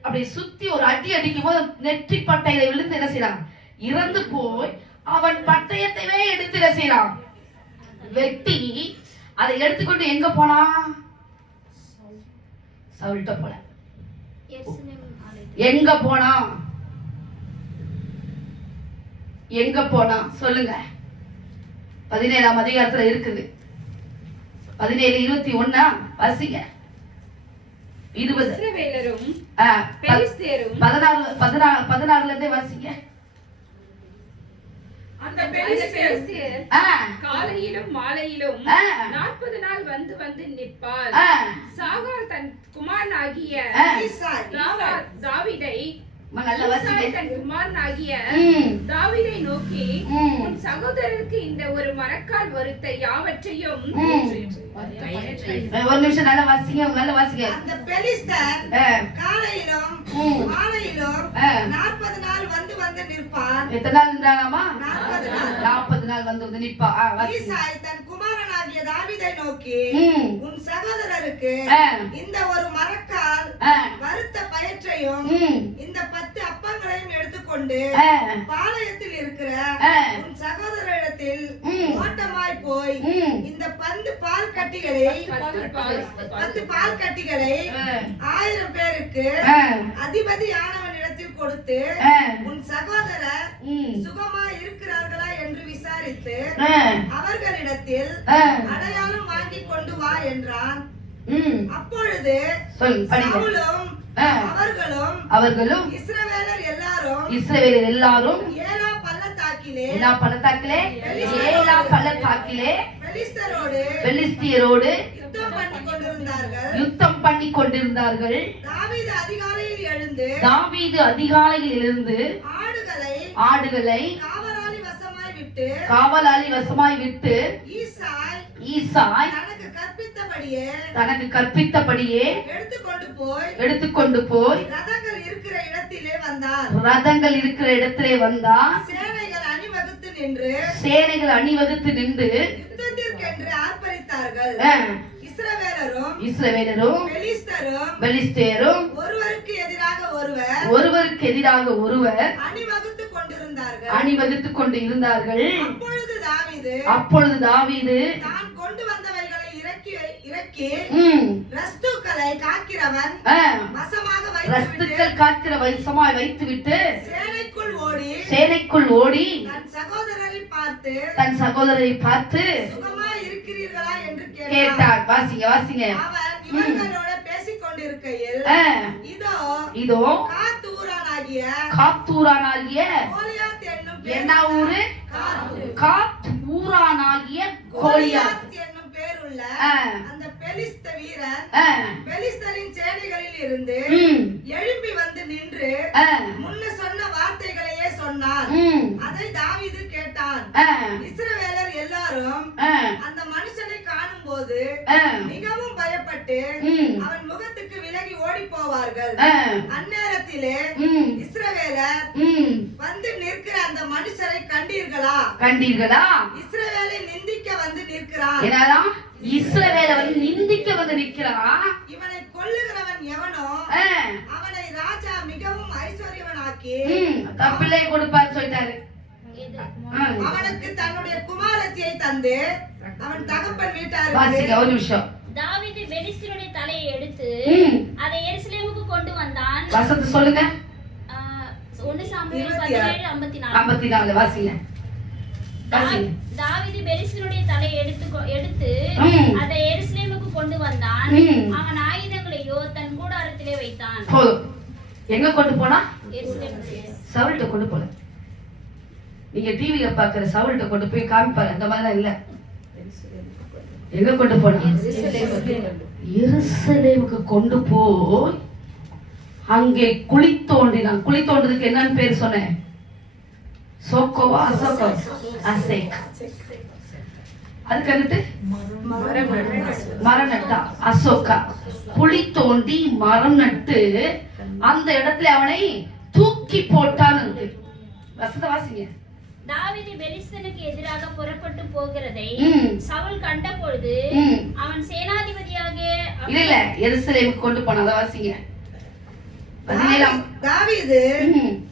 அப்படி சுத்தி ஒரு அடி அடிக்கும் போது நெற்றி பட்டையில விழுந்து என்ன செய்யறான்? இறந்து போய் அவன் பட்டயத்தையே எடுத்து என்ன செய்யறான்? வெட்டி அதை எடுத்துக்கொண்டு எங்க போனா? சவுல்ட்ட போல. எங்க போனா? எங்க போனா சொல்லுங்க. 17ஆம் அதிகாரத்துல இருக்குது. 17:21 வாசிங்க. 20 இஸ்ரவேலரும் 16 இருந்தே வாசிங்க. அந்த பெலிஸ்தியர் காலையிலும் மாலையிலும் 40 நாள் வந்து நிற்பாள். சாகார் தன் குமாரனாகிய குமாரனாகிய தாவீதை நல்ல வாசிங்க. தன் குமாரனாகிய ம். தாவீதை நோக்கி ம். உன் சகோதரருக்கு இந்த ஒரு மரக்கால் வருத்த யாவற்றையும் ஒரு நிமிஷம் நல்ல வாசிங்க, நல்ல வாசிங்க. அந்த பெலிஸ்தர் காலையிலும் மாலையிலும் 40 நாள் வந்து வந்து நிற்பான். எத்தனை நாள் இருந்தாங்கம்மா? 40 நாள். 40 நாள் வந்து நிப்பா. ஈசாய் தன் குமாரனாகிய தாவீதை நோக்கி உன் சகோதரருக்கு இந்த ஒரு மரக்கால் வறுத்த பயற்றையும் இந்த 10 அப்பங்களையும் எடுத்துக்கொண்டு பாளையத்தில் இருக்கிற உன் சகோதரிடத்தில் ஓட்டமாய் போய் இந்த 10 பால் கட்டிகளை 10 பால் கட்டிகளை 1000 பேருக்கு அதிபதியானவனிடத்தில் கொடுத்து உன் சகோதரர் சுகமா இருக்கிறார்களா என்று விசாரித்து அவர்களிடத்தில் அடையாளம் வாங்கி கொண்டு வா என்றான். அப்பொழுது அவர்களும் இஸ்ரவேலர் எல்லாரும் ஏலா பள்ளத்தாக்கிலே பெலிஸ்தியரோடு யுத்தம் பண்ணி கொண்டிருந்தார்கள். தாவீது அதிகாலையில் எழுந்து ஆடுகளை காவலாளி வசமாய் விட்டு ஈசாய் தனக்கு கற்பித்தபடியே எடுத்துக்கொண்டு போய் ரதங்கள் இருக்கிற இடத்திலே வந்தார். சேனைகள் அணிவகுத்து நின்று யுத்தத்திற்கென்று ஆர்ப்பரித்தார்கள். இஸ்ரவேலரும் பெலிஸ்தரும் ஒருவருக்கு எதிராக ஒருவர் அணிவகுத்து கொண்டு இருந்தார்கள். அப்பொழுது தாவீது தான் கொண்டு வந்தவைகளை இறக்கி ரஸ்துக்களை காக்கிற வசமாய் வைத்துவிட்டு சேனைக்குள் ஓடி தன் சகோதரரை பார்த்து சுகமா இருக்கிறீர்களா என்று கேட்டார். வாசிங்க. அவன் இவர்களோட பேசிக் கொண்டிருக்கையில் இதோ காத்தூரானாகிய என்ன ஊரு? காத்தூரானாகிய கோலியாத் என்னும் பேருள்ள அந்த பெலிஸ்த வீரன் பெலிஸ்தரின் சேனைகளில் இருந்து எழும்பி வந்து நின்று முன்ன சொன்ன வார்த்தைகளையே சொன்னான். அதை தாவீது கேட்டான். இஸ்ரவேலர் எல்லாரும் அந்த மனுஷனை காணும் போது மிகவும் பயப்பட்டு அவன் முகத்துக்கு விலகி ஓடி போவார்கள். அந்நேரத்திலே இஸ்ரவேலர் வந்து நிற்கிற அந்த மனுஷரை கண்டீர்களா? இஸ்ரவேலை நிந்திக்க வந்து நிற்கிறான். இஸ்ரவேலை வந்து நிந்திக்க வந்து நிற்கிறான். இவனை கொல்லுகிறவன் எவனோ அவனை ராஜா மிகவும் ஐஸ்வர்யவனாக்கி பிள்ளை கொடுப்பார் சொல்லிட்டாரு. அவனுக்கு தன்னுடைய குமாரத்தியை தந்து அவன் தகப்பன் வீட்டார். ஒரு நிமிஷம். தாவீது பெலிஸ்தருடைய தலையை எடுத்து அதை எருசலேமுக்கு கொண்டு வந்தான். வசனத்தை சொல்லுங்க. 1 சாமுவேல் 17:54 வாசிங்க. தாவீது பெலிஸ்தருடைய தலையை எடுத்து அதை எருசலேமுக்கு கொண்டு வந்தான். அவன் ஆயுதங்களையோ தன் கூடாரத்திலே வைத்தான். எங்க கொண்டு போனா? எருசலேமுக்கு. சவுல்ட்ட கொண்டு போல. நீங்க டிவில பாக்குற சவுல்ட்ட கொண்டு போய் காமிப்பாரு. அந்த மாதிரிலாம் இல்ல. எங்க கொண்டு போனா? எருசலேமுக்கு கொண்டு போய் அங்கே குழி தோண்டினான். குழி தோண்டதுக்கு என்னன்னு பேர் சொன்னேன்? சோக்கோவா அசோகோ அசேக். அதுக்கு மரம் நட்டா அசோகா. குழி தோண்டி மரம் நட்டு அந்த இடத்துல அவனை தூக்கி போட்டான். வசனத்தை வாசிங்க. தாவீது பெலிஸ்தனுக்கு எதிராக புறப்பட்டு போகிறதை சவுல் கண்ட பொழுது அவன் சேனாதிபதியாக இல்ல எருசலேமுக்கு கொண்டு போனான். அதை வாசிங்க. தாவீது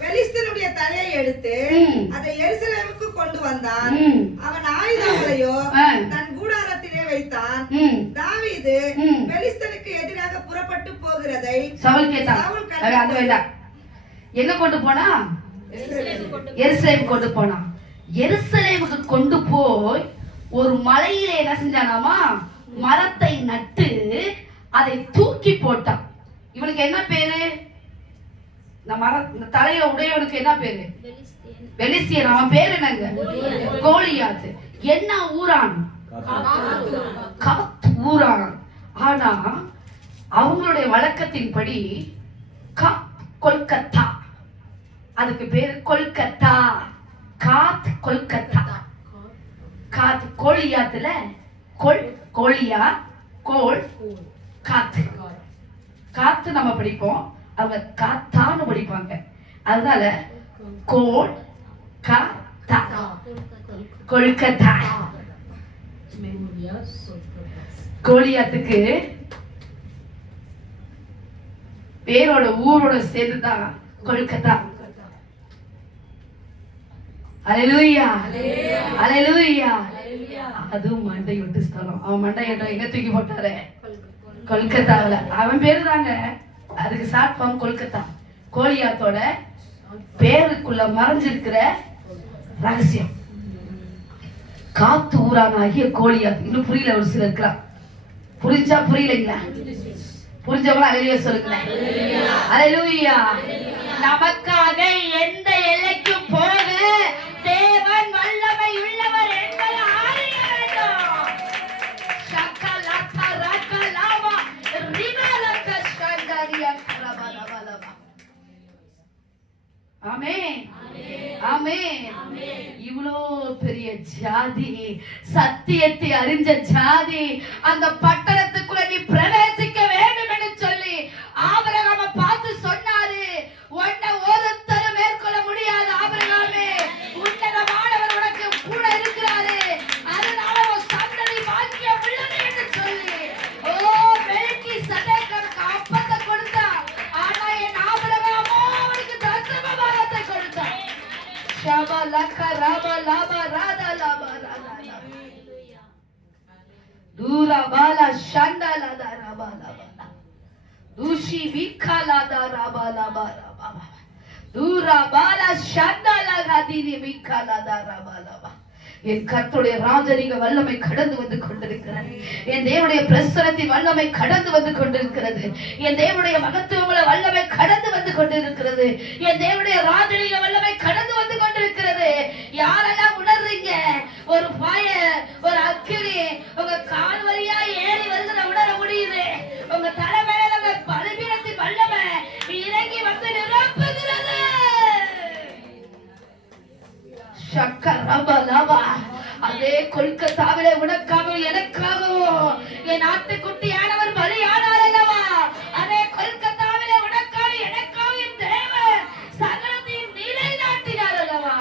பெலிஸ்தனுடைய தலையை எடுத்து அதை எருசலேமுக்கு கொண்டு வந்தான். அவன் ஆயுதங்களையோ தன் கூடாரத்திலே வைத்தான். தாவீது பெலிஸ்தனுக்கு எதிராக புறப்பட்டு போகிறதை சவுல் கேட்டான். எங்க கொண்டு போனா? எருசலேமுக்கு கொண்டு போனான். எருசலேமுக்கு கொண்டு போய் ஒரு மலையிலே என்ன செஞ்சானாமா? மரத்தை நட்டு அதை தூக்கி போட்டான். இவனுக்கு என்ன பேரு? இந்த தலைய உடையவனுக்கு என்ன பேரு? பெலிஸ்தியன். அவன் பேரு என்னங்க? கோலியாத். என்ன ஊரான்? காத் ஊரான். ஆனா அவங்களுடைய வழக்கத்தின்படி கொல்கத்தா, அதுக்கு பேரு கொல்கத்தா. காத் கொல்கத்தா. காத் கோழியாத்துல கொல் கோழியா, கோல் காத்து. காத்து நம்ம படிப்போம், அவங்க காத்தான்னு படிப்பாங்க. அதனால கோல் காத்தா, கொல்கத்தா. கோலியாத்துக்கு பேரோட ஊரோட சேர்ந்துதான் கொல்கத்தா. அல்லேலூயா, அல்லேலூயா. அதுவும் மண்டையொட்டு ஸ்தலம். அவன் மண்டையொட்ட எங்க தூக்கி போட்டாரு? கொல்கத்தாவில். அவன் பேரு தாங்க, அதுக்கு ஷார்ட் ஃபார்ம் கொல்கத்தா. கோலியாத்தோட பேருக்குள்ள மறைஞ்சிருக்கிற ரகசியம் காத்து ஊரானாகிய கோலியாத். இன்னும் புரியல ஒரு சிலருக்குலாம். புரிஞ்சா புரியலைங்களா? புரிஞ்சவங்க அல்லேலூயா சொல்லுங்களேன். அல்லேலூயா. நமக்காக எந்த எல்லைக்கும் போக தேவன் வல்லமை உள்ளவர் என்பதை அறிய வேண்டும். ஷக்கலக்க ரக்கலவா ரிமலக்க ஷங்கரியா கரபலபலபா. ஆமென், ஆமென். இவ்வளோ பெரிய ஜாதி, சத்தியத்தை அறிஞ்ச ஜாதி, அந்த பட்டணத்துக்குள்ள நீ பிரவேசிக்க வேண்டும் என்று சொல்லி ஆபிரகாமை பார்த்து சொன்னாரு. உன்னை ஒருத்தரும் மேற்கொள்ள முடியாது ஆபிரகாமே, உன்னதமானவர் உனக்கு கூட இருக்கிறாரு, அதனால உன் சந்ததி பாக்கியம் உள்ளது என்று சொல்லி மெல்கிசேதேக்குக்கு அப்பத்தை கொடுத்தான். ஆனா என் ஆபிரகாமோ அவனுக்கு தசமபாகத்தை கொடுத்தான். ஷபலக்க ரபலப ரதலப ரதலப தூரபால ஷண்டலத ரபலப துஷி விக்கலத ரபலப ரப தூரபால ஷண்டலகதினி விக்கலத ரபலப. என் கர்த்தருடைய ராஜரீக வல்லமை கடந்து வந்து கொண்டிருக்கிறது. என் தேவனுடைய பிரசன்னத்தின் வல்லமை கடந்து வந்து கொண்டிருக்கிறது. என் தேவனுடைய மகத்துவமுள்ள வல்லமை கடந்து வந்து கொண்டிருக்கிறது. என் தேவனுடைய ராஜரீக வல்லமை கடந்து வந்து கொண்டிருக்கிறது. யாரெல்லாம் உணர்றீங்க? ஒரு ஃபயர், ஒரு அக்கினி உங்க கால் வழியா ஏறி வந்து உணர முடியுது. உங்க தலைமையில உங்க பலிபீடத்தின் வல்லமை இறங்கி வந்து நிரப்புகிறது. அதே கொல்கத்தாவிலே உனக்காகவும் எனக்காகவும் என் ஆட்டுக்குட்டியானவர் பலியானார் அல்லவா? அதே கொல்கத்தாவிலே உனக்காகவும் எனக்காகவும் என் தேவன் சகலத்தையும் நிலைநாட்டினார் அல்லவா?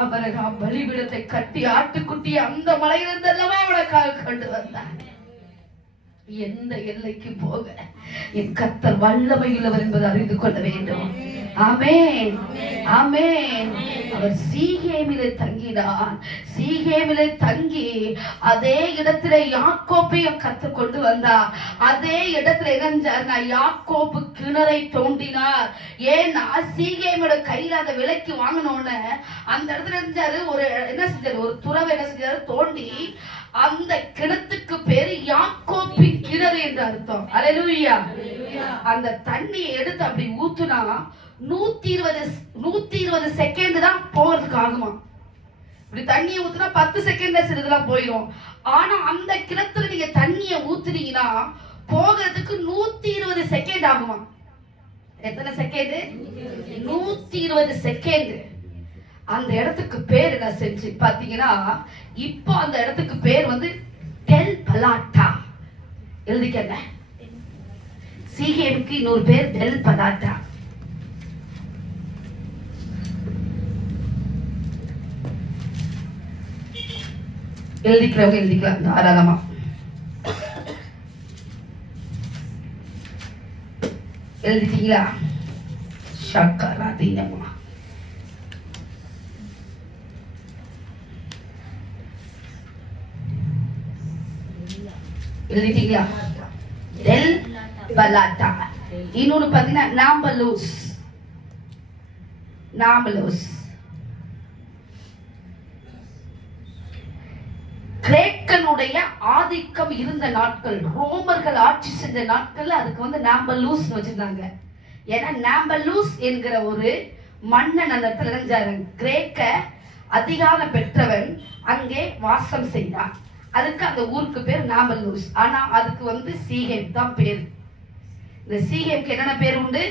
ஆபிரகாம் பலிபீடத்தை கட்டி ஆட்டுக்குட்டியை அந்த மலையிலிருந்து அல்லவா உனக்காக கொண்டு வந்தார். எந்த எல்லைக்கு போக என் கர்த்தர் வல்லமை உள்ளவர் என்பதை அறிந்து கொள்ள வேண்டும். ஆமென், ஆமென். அவர் சீகேமிலே தங்கினார். சீகேமிலே தங்கி அதே இடத்திலே யாக்கோபையும் கர்த்தர் கொண்டு வந்தார். அதே இடத்துல என்ன, யாக்கோபு கிணறை தோண்டினார். ஏன்னா சீகேமோட கையில அந்த விலைக்கு வாங்கினோன்னு அந்த இடத்துல இருந்தாரு. ஒரு என்ன செஞ்சாரு, ஒரு துறவை என்ன செஞ்சாரு, தோண்டி அந்த கிணத்துக்கு பேரு யாக்கோபின் கிணறு என்று அர்த்தம். அல்லேலூயா. அந்த தண்ணியை எடுத்து அப்படி ஊத்துனா 120 செகண்ட் தான் போறதுக்கு ஆகுமா. இப்படி தண்ணியை ஊத்துனா 10 செகண்ட்ல சிறிதெல்லாம் போயிடும். ஆனா அந்த கிணத்துல நீங்க தண்ணியை ஊத்துனீங்கன்னா போகிறதுக்கு 120 செகண்ட் ஆகுமா. எத்தனை செகண்ட்? 120 செகண்ட். அந்த இடத்துக்கு பேர் என்ன செஞ்சு பாத்தீங்கன்னா, இப்போ அந்த இடத்துக்கு பேர் வந்து டெல் பலாட்டா. எழுதிக்கங்க. சீகேமுக்கு இன்னொரு பேர் டெல் பலாட்டா. எழுதிக்கிறவங்க எழுதிக்கலாம் தாராளமா. எழுதிட்டீங்களா? ஷக்கரா தீனமா. எழுதிட்டீங்களா? டெல் பலாட்டா. இன்னொன்னு பாத்தீங்கன்னா நாம்பலூஸ். நாம்பலூஸ் கிரேக்கனுடைய ஆதிக்கம் இருந்த நாட்கள், ரோமர்கள் ஆட்சி செஞ்ச நாட்கள், அதுக்கு வந்து நாம்பலூஸ் வச்சிருந்தாங்க. ஏன்னா நாம்பலூஸ் என்கிற ஒரு மன்னன் அந்த இடத்துல கிரேக்க அதிகாரம் பெற்றவன் அங்கே வாசம் செய்தான். அதுக்கு அந்த ஊருக்கு பேர் நாபல்லூஸ். ஆனா அதுக்கு சீகேம் தான் பேரு. இந்த சீகேம்க்கு என்னென்ன பேர் உண்டு?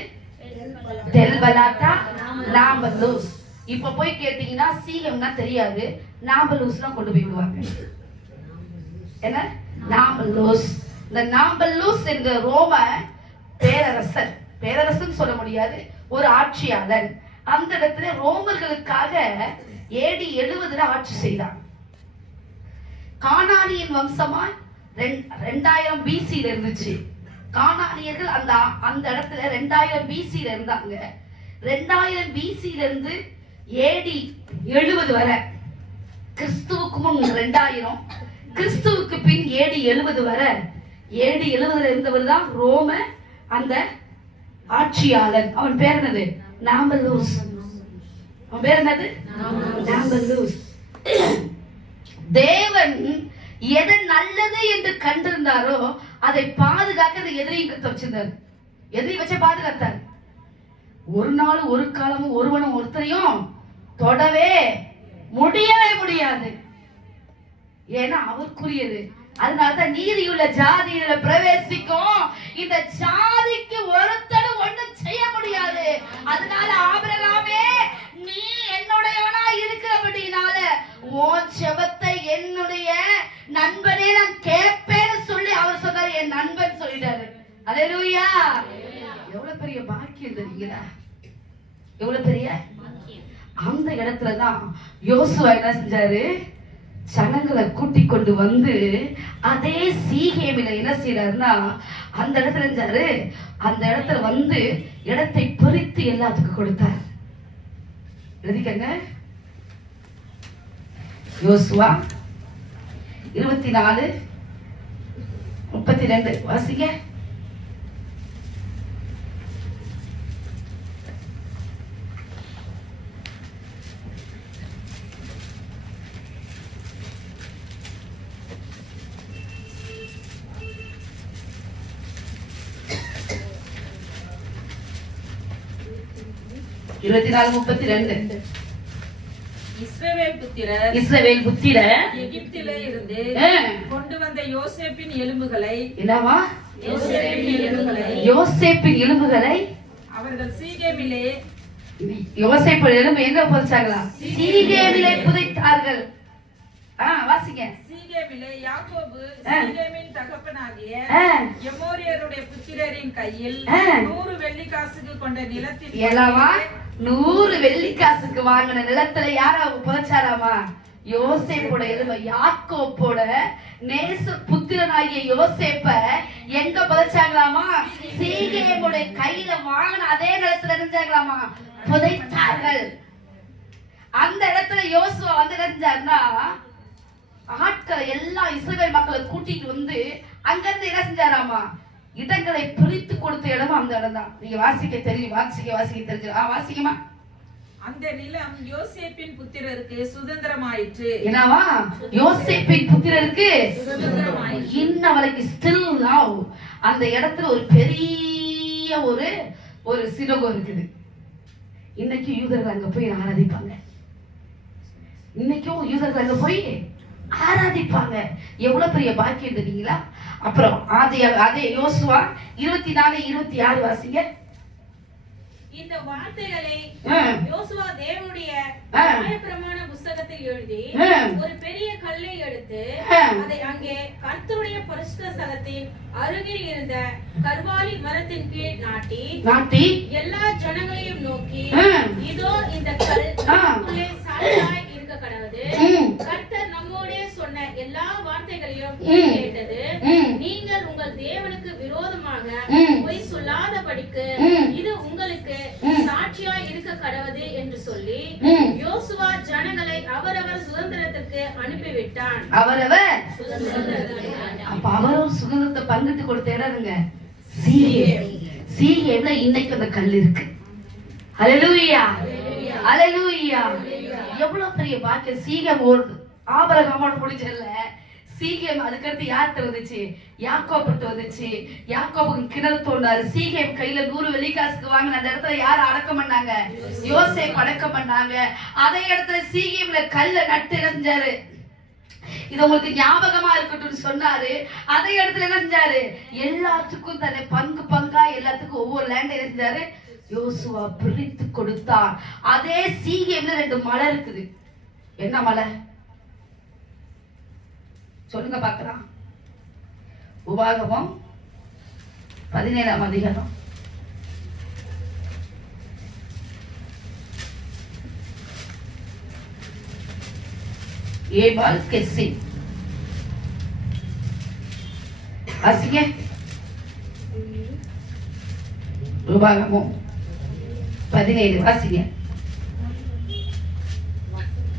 தெல்பலாத்தா, நாபல்லூஸ். இப்ப போய் கேட்டீங்கன்னா சீகம்னா தெரியாது, நாபல்லூஸ்லாம் கொண்டு போய் விடுவாங்க. என்ன நாபல்லூஸ்? இந்த நாபல்லூஸ் என்ற ரோம பேரரசன், பேரரசன் சொல்ல முடியாது, ஒரு ஆட்சியாளன். அந்த இடத்துல ரோமர்களுக்காக AD 70 ஆட்சி செய்தான். கானானியின் வம்சமா 2000 BC இருந்துச்சு. கானானியர்கள் அந்த இடத்துல 2000 BC இருந்தாங்க. 2000 BC இருந்து AD 70 வரை, கிறிஸ்துவுக்கு முன் 2000, கிறிஸ்துவுக்கு பின் AD 70 வரை. AD 70 இருந்தவர் தான் ரோம அந்த ஆட்சியாளன். அவன் பேர் என்னது? நாபல்லூஸ். அவன் பேர் என்னது? நாபல்லூஸ். தேவன் எது நல்லது என்று கண்டிருந்தாரோ அதை பாதுகாக்க அந்த எதிரியும் கத்த வச்சிருந்தார். எதிரி வச்ச பாதுகாத்தார். ஒரு நாள் ஒரு காலமும் ஒருவனும் ஒருத்தரையும் தொடவே முடியவே முடியாது. ஏன்னா அவருக்குரியது. அதனாலதான் நீதியுள்ள ஜாதியில பிரவேசிக்கும். இந்த ஜாதிக்கு ஒருத்தரும் ஒன்றும் செய்ய முடியாது. அதனால ஆபிரகாமே, நீ என்னுடையவனா இருக்கிறபடினால உன் செபத்தை என்னுடைய நண்பனே நான் கேட்பேன்னு சொல்லி அவர் சொன்னாரு. என் நண்பன் சொல்லிட்டாரு. அல்லேலூயா. எவ்வளவு பெரிய பாக்கியம் தெரியுங்களா? எவ்வளவு பெரிய அந்த இடத்துலதான் யோசுவா என்ன செஞ்சாரு? ஜனங்களை கூட்டிக் கொண்டு வந்து அதே சீகேமில என்ன செய்யறாருன்னா அந்த இடத்துல இருந்தாரு. அந்த இடத்துல வந்து இடத்தை பிரித்து எல்லாத்துக்கும் கொடுத்தார். எழுதிக்கங்க. யோசுவா 24:32 வாசிங்க. இஸ்ரவேல் புத்திரர் எகிப்திலே இருந்து கொண்டு வந்த யோசேப்பின் எலும்புகளை, என்னவா? யோசேப்பின் எலும்புகளை அவர்கள் சீகேமிலே, யோசேப்பின் எலும்பு எங்க புதைச்சாங்களா? சீகேமிலே புதைத்தார்கள். வாசிங்க. சீகேமிலே யாக்கோபு சீகேமின் தகப்பனாகிய எமோரியருடைய புத்திரரின் கையில் 100 வெள்ளிக்காசுக்கு கொண்ட நிலத்தில், 100 வெள்ளிக்காசுக்கு வாங்கின நிலத்துல யார புதைச்சாராமா? யோசேப்போட எலும்பை. யாக்கோப்போட நேச புத்திரனாகிய யோசேப்ப எங்க புதைச்சாங்களாமா? சீகேமுடைய கையில வாங்கின அதே நிலத்துல இருந்தாங்களாமா, புதைத்தார்கள். அந்த இடத்துல யோசுவா வந்து இருந்தாருன்னா ஆட்களை எல்லா இஸ்ரவேல் மக்களை கூட்டிட்டு வந்து அங்கிருந்து என்ன செஞ்சாராமா? இடங்களை பிரித்து கொடுத்த இடம் அந்த இடம் தான். நீங்க வாசிக்க தெரியும், வாசிக்க தெரிஞ்சு. வாசிக்கமா. அந்த நிலம் யோசேப்பின் புத்திரருக்கு சுதந்திரமாயிற்று. என்னவா? யோசேப்பின் புத்திரருக்கு சுதந்திரமாயிற்று. இன்ன வரைக்கும் ஸ்டில் நவ அந்த இடத்துல ஒரு பெரிய ஒரு சினகோ இருக்குது. இன்னைக்கு யூதர்கள் அங்க போய் ஆராதிப்பாங்க. இன்னைக்கும் யூதர்கள் அங்க போய் ஆராதிப்பாங்க. எவ்வளவு பெரிய பாக்கியம் தெரியுங்களா? அப்புறம் அதே யோசுவா 24:26 வாசிங்க. இந்த வார்த்தைகளை யோசுவா தேவனுடைய நியாயப்பிரமாண புத்தகத்தில் எழுதி ஒரு பெரிய கல்லை எடுத்து அதை அங்கே கர்த்தருடைய பரிசுத்த ஸ்தலத்தின் அருகில் இருந்த கர்வாலி மரத்தின் கீழ் நாட்டி எல்லா ஜனங்களையும் நோக்கி, இதோ இந்த கல் நமக்குள்ளே சாட்சியாய் இருக்க கடவுது. கர்த்தர் நம்மோடே சொன்ன எல்லா வார்த்தைகளையும் கேட்டது. நீங்கள் உங்கள் தேவனுக்கு விரோதமாக பொய் சொல்லாதபடிக்கு இது உங்களுக்கு சாட்சியாய் இருக்க கடவுது என்று சொல்லி யோசுவா ஜனங்களை அவரவர் சுதந்திரத்துக்கு அனுப்பிவிட்டான். அவரவர் சுதந்திரத்தை பங்கிட்டு கொடுத்த இடம்ங்க சீகேம்ல. இன்னைக்கு அந்த கல் இருக்கு. அல்லேலூயா, அல்லேலூயா. எவ்வளவு பெரிய பாக்கியம். சீகேம் ஆபிரகாமோட முடிஞ்சல. சீகேம் அதுக்கடுத்து யார்கிட்ட வந்துச்சு? யாக்கோபுட்டு வந்துச்சு. யாக்கோபுக்கு கிணறு தோண்டாரு. சீகேம் கையில 100 வெள்ளிக்காசுக்கு வாங்கின அந்த இடத்துல யார் அடக்கம் பண்ணாங்க? யோசேப் அடக்கம் பண்ணாங்க. அதே இடத்துல சீகேம்ல கல்ல நட்டு எறிஞ்சாரு. இது உங்களுக்கு ஞாபகமா இருக்கட்டும் சொன்னாரு. அதே இடத்துல என்ன செஞ்சாரு? எல்லாத்துக்கும் தன்னை பங்கா எல்லாத்துக்கும் ஒவ்வொரு லேண்ட் என்ன செஞ்சாரு? யோசுவா பிரித்து கொடுத்தார். அதே சீகேம்ல 2 மலை இருக்குது. என்ன மலை சொல்லுங்க பார்க்கலாம். உபாகமம் 17ஆம் அதிகாரம் ஏபால் கெஸ்ஸி வாசிங்க. உபாகமம் 17 வாசிங்க.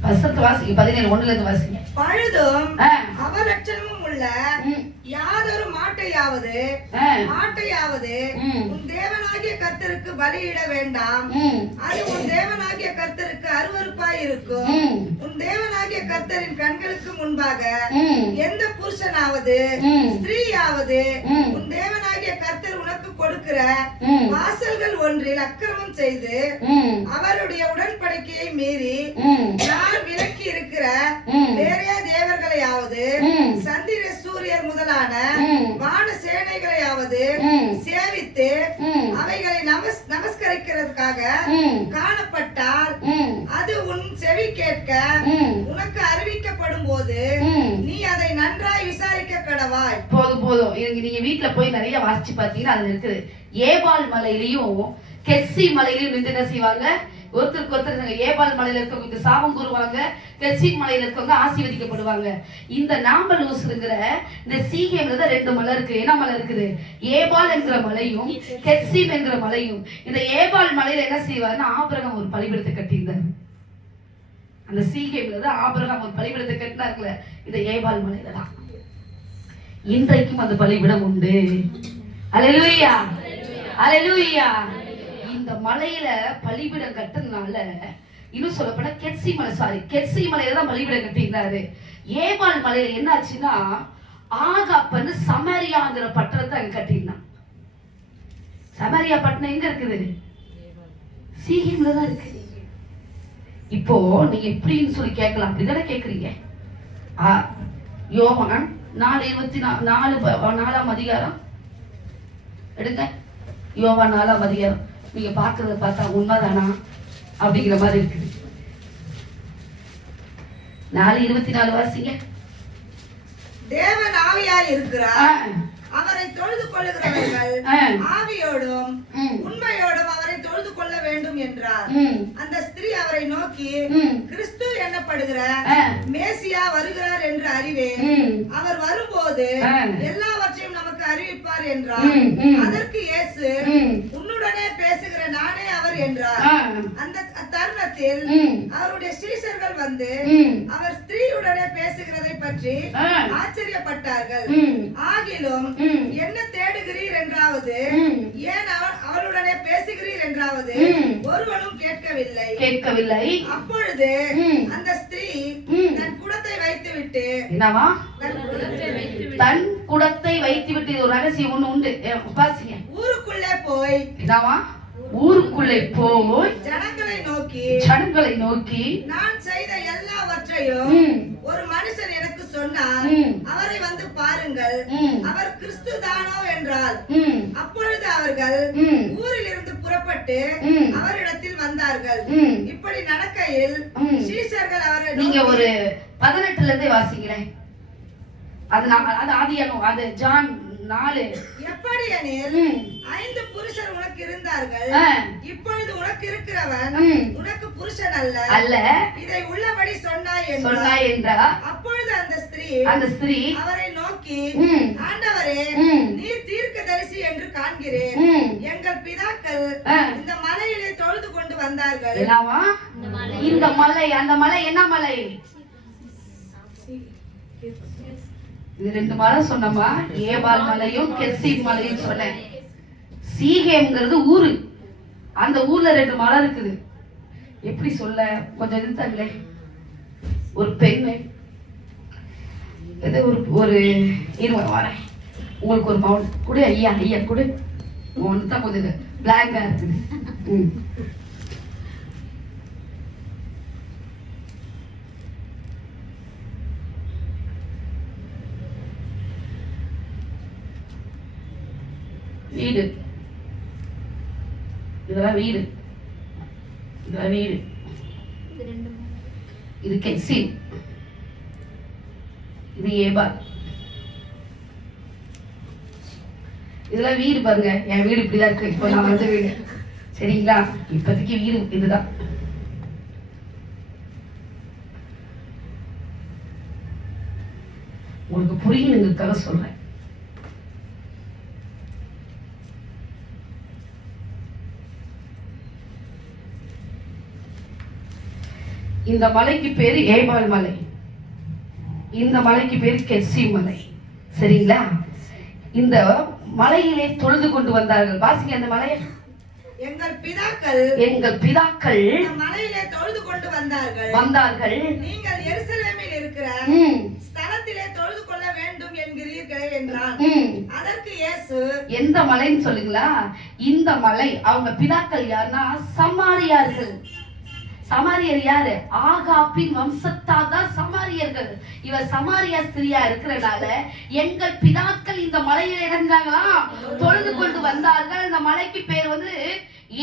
வசனத்தை வாசிங்க. 17 1ல இருந்து வாசிங்க. பழுதும் அவலட்சணமும் உள்ள யாதொரு மாட்டையாவது உன் தேவனாகிய கர்த்தருக்கு பலியிட வேண்டாம். அது உன் தேவனாகிய கர்த்தருக்கு அருவருப்பாய் இருக்கும். உன் தேவனாகிய கர்த்தரின் கண்களுக்கு முன்பாக எந்த புருஷனாவது ஸ்திரீயாவது உன் தேவனாகிய கர்த்தர் உனக்கு கொடுக்கிற வாசல்கள் ஒன்றில் அக்கிரமம் செய்து அவருடைய உடன்படிக்கையை மீறி நான் விலக்கி இருக்கிற வேற தேவர்களையாவது சந்திர சூரியர் முதலான வான சேனைகளையாவது சேவித்து அவைகளை நமஸ்கரிக்கிறதுக்காக காணப்பட்டால் அது உன் செவி கேட்க உனக்கு அறிவிக்கப்படும் போது நீ அதை நன்றாய் விசாரிக்க கடவாய். போதும் நீங்க வீட்டுல போய் நிறைய வாசிச்சு பாத்தீங்கன்னா அதுல இருக்குது. ஏபால் மலையிலையும் கெஸ்ஸி மலையிலையும் நின்று என்ன செய்வாங்க? ஒருத்தருக்கு ஒருத்தர் ஏபால் மலையில இருக்கவங்க சாபம் கூறுவாங்க, கெஸ்ஸி மலையில இருக்கவங்க ஆசீர்வதிக்கப்படுவாங்க. இந்த நாம்பலூஸ்ங்கிற இந்த சீகேம்ல 2 மலை இருக்கு. என்ன மலை இருக்குது? ஏபால் என்கிற மலையும் கெஸ்ஸீம் என்கிற மலையும். இந்த ஏபால் மலையில என்ன செய்வாருன்னா ஆபிரகாம் ஒரு பலிபீடத்தை கட்டியிருந்தார். அந்த சீகேம்ல தான் ஆபிரகாம் ஒரு பலிபீடத்தை கட்டினார்ல, இந்த ஏபால் மலையில தான். இன்றைக்கும் அந்த பலிபீடம் உண்டு. அல்லேலூயா அல்லேலூயா. இந்த மலையில பலிபீடம் கட்டுறதுனால இன்னும் சொல்லப்போனா கெட்சி மலையில தான் பலிபீடம் கட்டியிருந்தாரு. ஏபால் மலையில என்ன ஆச்சுன்னா ஆகாப் வந்து சமரியாங்கிற பட்டணத்தை அங்க கட்டியிருந்தான். சமரியா பட்டணம் எங்க இருக்குது? சீகேம்ல தான் இருக்கு. இப்போ நீங்க எப்படின்னு சொல்லி கேட்கலாம். அப்படிதானே கேக்குறீங்க? யோவான் 4:24 அதிகாரம் எடுங்க. யோவான் 4 அதிகாரம். நீங்க பாக்குறத பார்த்தா உண்மைதானா அப்படிங்கிற மாதிரி இருக்குது. 4:24 வாசிங்க. தேவன் ஆவியாய் இருக்கிறார். அவரை தொழுது கொள்ளுகிறவர்கள் ஆவியோடும் உண்மையோடும் அவரை தொழுது கொள்ள வேண்டும் என்றார். அந்த ஸ்திரீ அவரை நோக்கி கிறிஸ்து எண்ணப்படுகிற மேசியா வருகிறார் என்று அறிவேன். அவர் வரும்போது எல்லாவற்றையும் நமக்கு அறிவிப்பார் என்றார். அதற்கு இயேசு உன்னுடனே பேசுகிற நானே அவர் என்றார். அந்த தருணத்தில் அவருடைய சீஷர்கள் வந்து அவர் ஸ்திரீயுடனே பேசுகிறதை பற்றி ஆச்சரியப்பட்டார்கள். ஆகிலும் என்ன தேடுகிறீர் என்றாவது ஏன் அவளுடனே பேசுகிறீர் என்றாவது ஒருவனும் கேட்கவில்லை. அப்பொழுது அந்த ஸ்திரீ தன் குடத்தை வைத்துவிட்டு என்னவா? தன் குடத்தை வைத்துவிட்டு ஒரு ரகசியம் ஒண்ணு உண்டு. பாசிங்க. ஊருக்குள்ளே போய் என்னவா? ஊருக்குள்ளே போய் ஜனங்களை நோக்கி நான் செய்த எல்லாவற்றையும் ஒரு மனுஷன் எனக்கு சொன்னார், அவரை வந்து பாருங்கள், அவர் கிறிஸ்து தானோ என்றார். அப்பொழுது அவர்கள் ஊரில் இருந்து புறப்பட்டு அவரிடத்தில் வந்தார்கள். இப்படி நடக்கையில் சீஷர்கள் அவரை நீங்க ஒரு 18ல இருந்தே வாசிக்கிறேன். அது ஆதியாகமம், அது ஜான் 4. எப்படி எனில் 5 புருஷர் உனக்கு இருந்தார்கள், இப்பொழுது உனக்கு இருக்கிறவன் உனக்கு புருஷன் அல்ல, இதை உள்ளபடி சொன்னாய் என்றார். அப்பொழுது அந்த ஸ்திரீ அவரை நோக்கி, ஆண்டவரே, நீர் தீர்க்கதரிசி என்று காண்கிறேன். எங்கள் பிதாக்கள் இந்த மலையிலே தொழுது கொண்டு வந்தார்கள். இந்த மலை, அந்த மலை என்ன மலை? இது 2 மலை சொன்னமா, ஏபால் மலையும் கெஸ்ஸி மலையும் சொன்னேன். சீகேம்ங்கிறது ஊரு. அந்த ஊர்ல 2 மலை இருக்குது. எப்படி சொல்ல கொஞ்சம் இருந்தாங்களே. ஒரு பெண்ணு ஒரு வரேன் உங்களுக்கு ஒரு மவுன் கூட ஐயா கூட மவுன் தான் கொஞ்சம் பிளாங்கா இருக்குது. வீடு, இதெல்லாம் வீடு, இதெல்லாம் வீடு. இது கெட்சிம், இது ஏபால். இதெல்லாம் வீடு பாருங்க. என் வீடு இப்படிதான் இருக்கு. இப்போ நான் வந்த வீடு சரிங்களா? இப்போதைக்கு வீடு இதுதான். உங்களுக்கு புரியணுங்கிறதுக்காக சொல்றேன். இந்த மலைக்கு பேரு ஏபால் மலை, இந்த மலைக்கு பேரு கெட்சி மலை. சரிங்களா? இந்த மலையிலே தொழுது கொண்டு வந்தார்கள். வாசிங்க அந்த மலையை. எங்கள் பிதாக்கள் மலையிலே தொழுது கொண்டு வந்தார்கள். நீங்கள் எருசலேமில் இருக்கிற ஸ்தலத்திலே தொழுது கொள்ள வேண்டும் என்கிறீர்களே என்றான். அதற்கு இயேசு, எந்த மலைன்னு சொல்லுங்களா? இந்த மலை. அவங்க பிதாக்கள் யாருன்னா சமாரியார்கள். சமாரியர் யாரு? ஆகாபின் வம்சத்தால் தான் சமாரியர்கள். இவர் சமாரியா ஸ்திரியா இருக்கிறனால எங்கள் பிதாக்கள் இந்த மலையில இறந்தாங்களா, தொழுது கொண்டு வந்தார்கள். இந்த மலைக்கு பேர் வந்து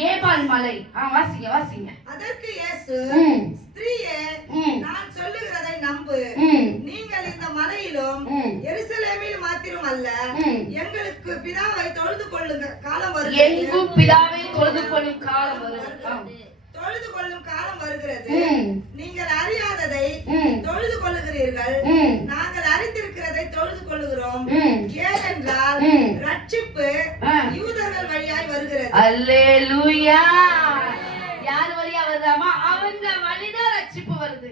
ஏபால் மலை. வாசிங்க வாசிங்க. அதற்கு இயேசு, ஸ்திரீயே, நான் சொல்லுகிறதை நம்பு. நீங்கள் இந்த மலையிலும் எருசலேமில் மாத்திரம் அல்ல, எங்களுக்கு பிதாவை தொழுது கொள்ளுங்க காலம் வருகிறது. எங்கும் பிதாவை தொழுது கொள்ளும் காலம் வரும். தொழுது கொள்ளும் காலம் வருகிறது. நீங்கள் அறியாததை தொழுது கொள்ளுகிறீர்கள், நாங்கள் அறிந்திருக்கிறதை தொழுது கொள்ளுகிறோம். ஏனென்றால் ரட்சிப்பு யூதர்கள் வழியாய் வருகிறது. அல்லேலூயா. யார் வழியா வருதாமா? அவங்க வழிதான் ரட்சிப்பு வருது.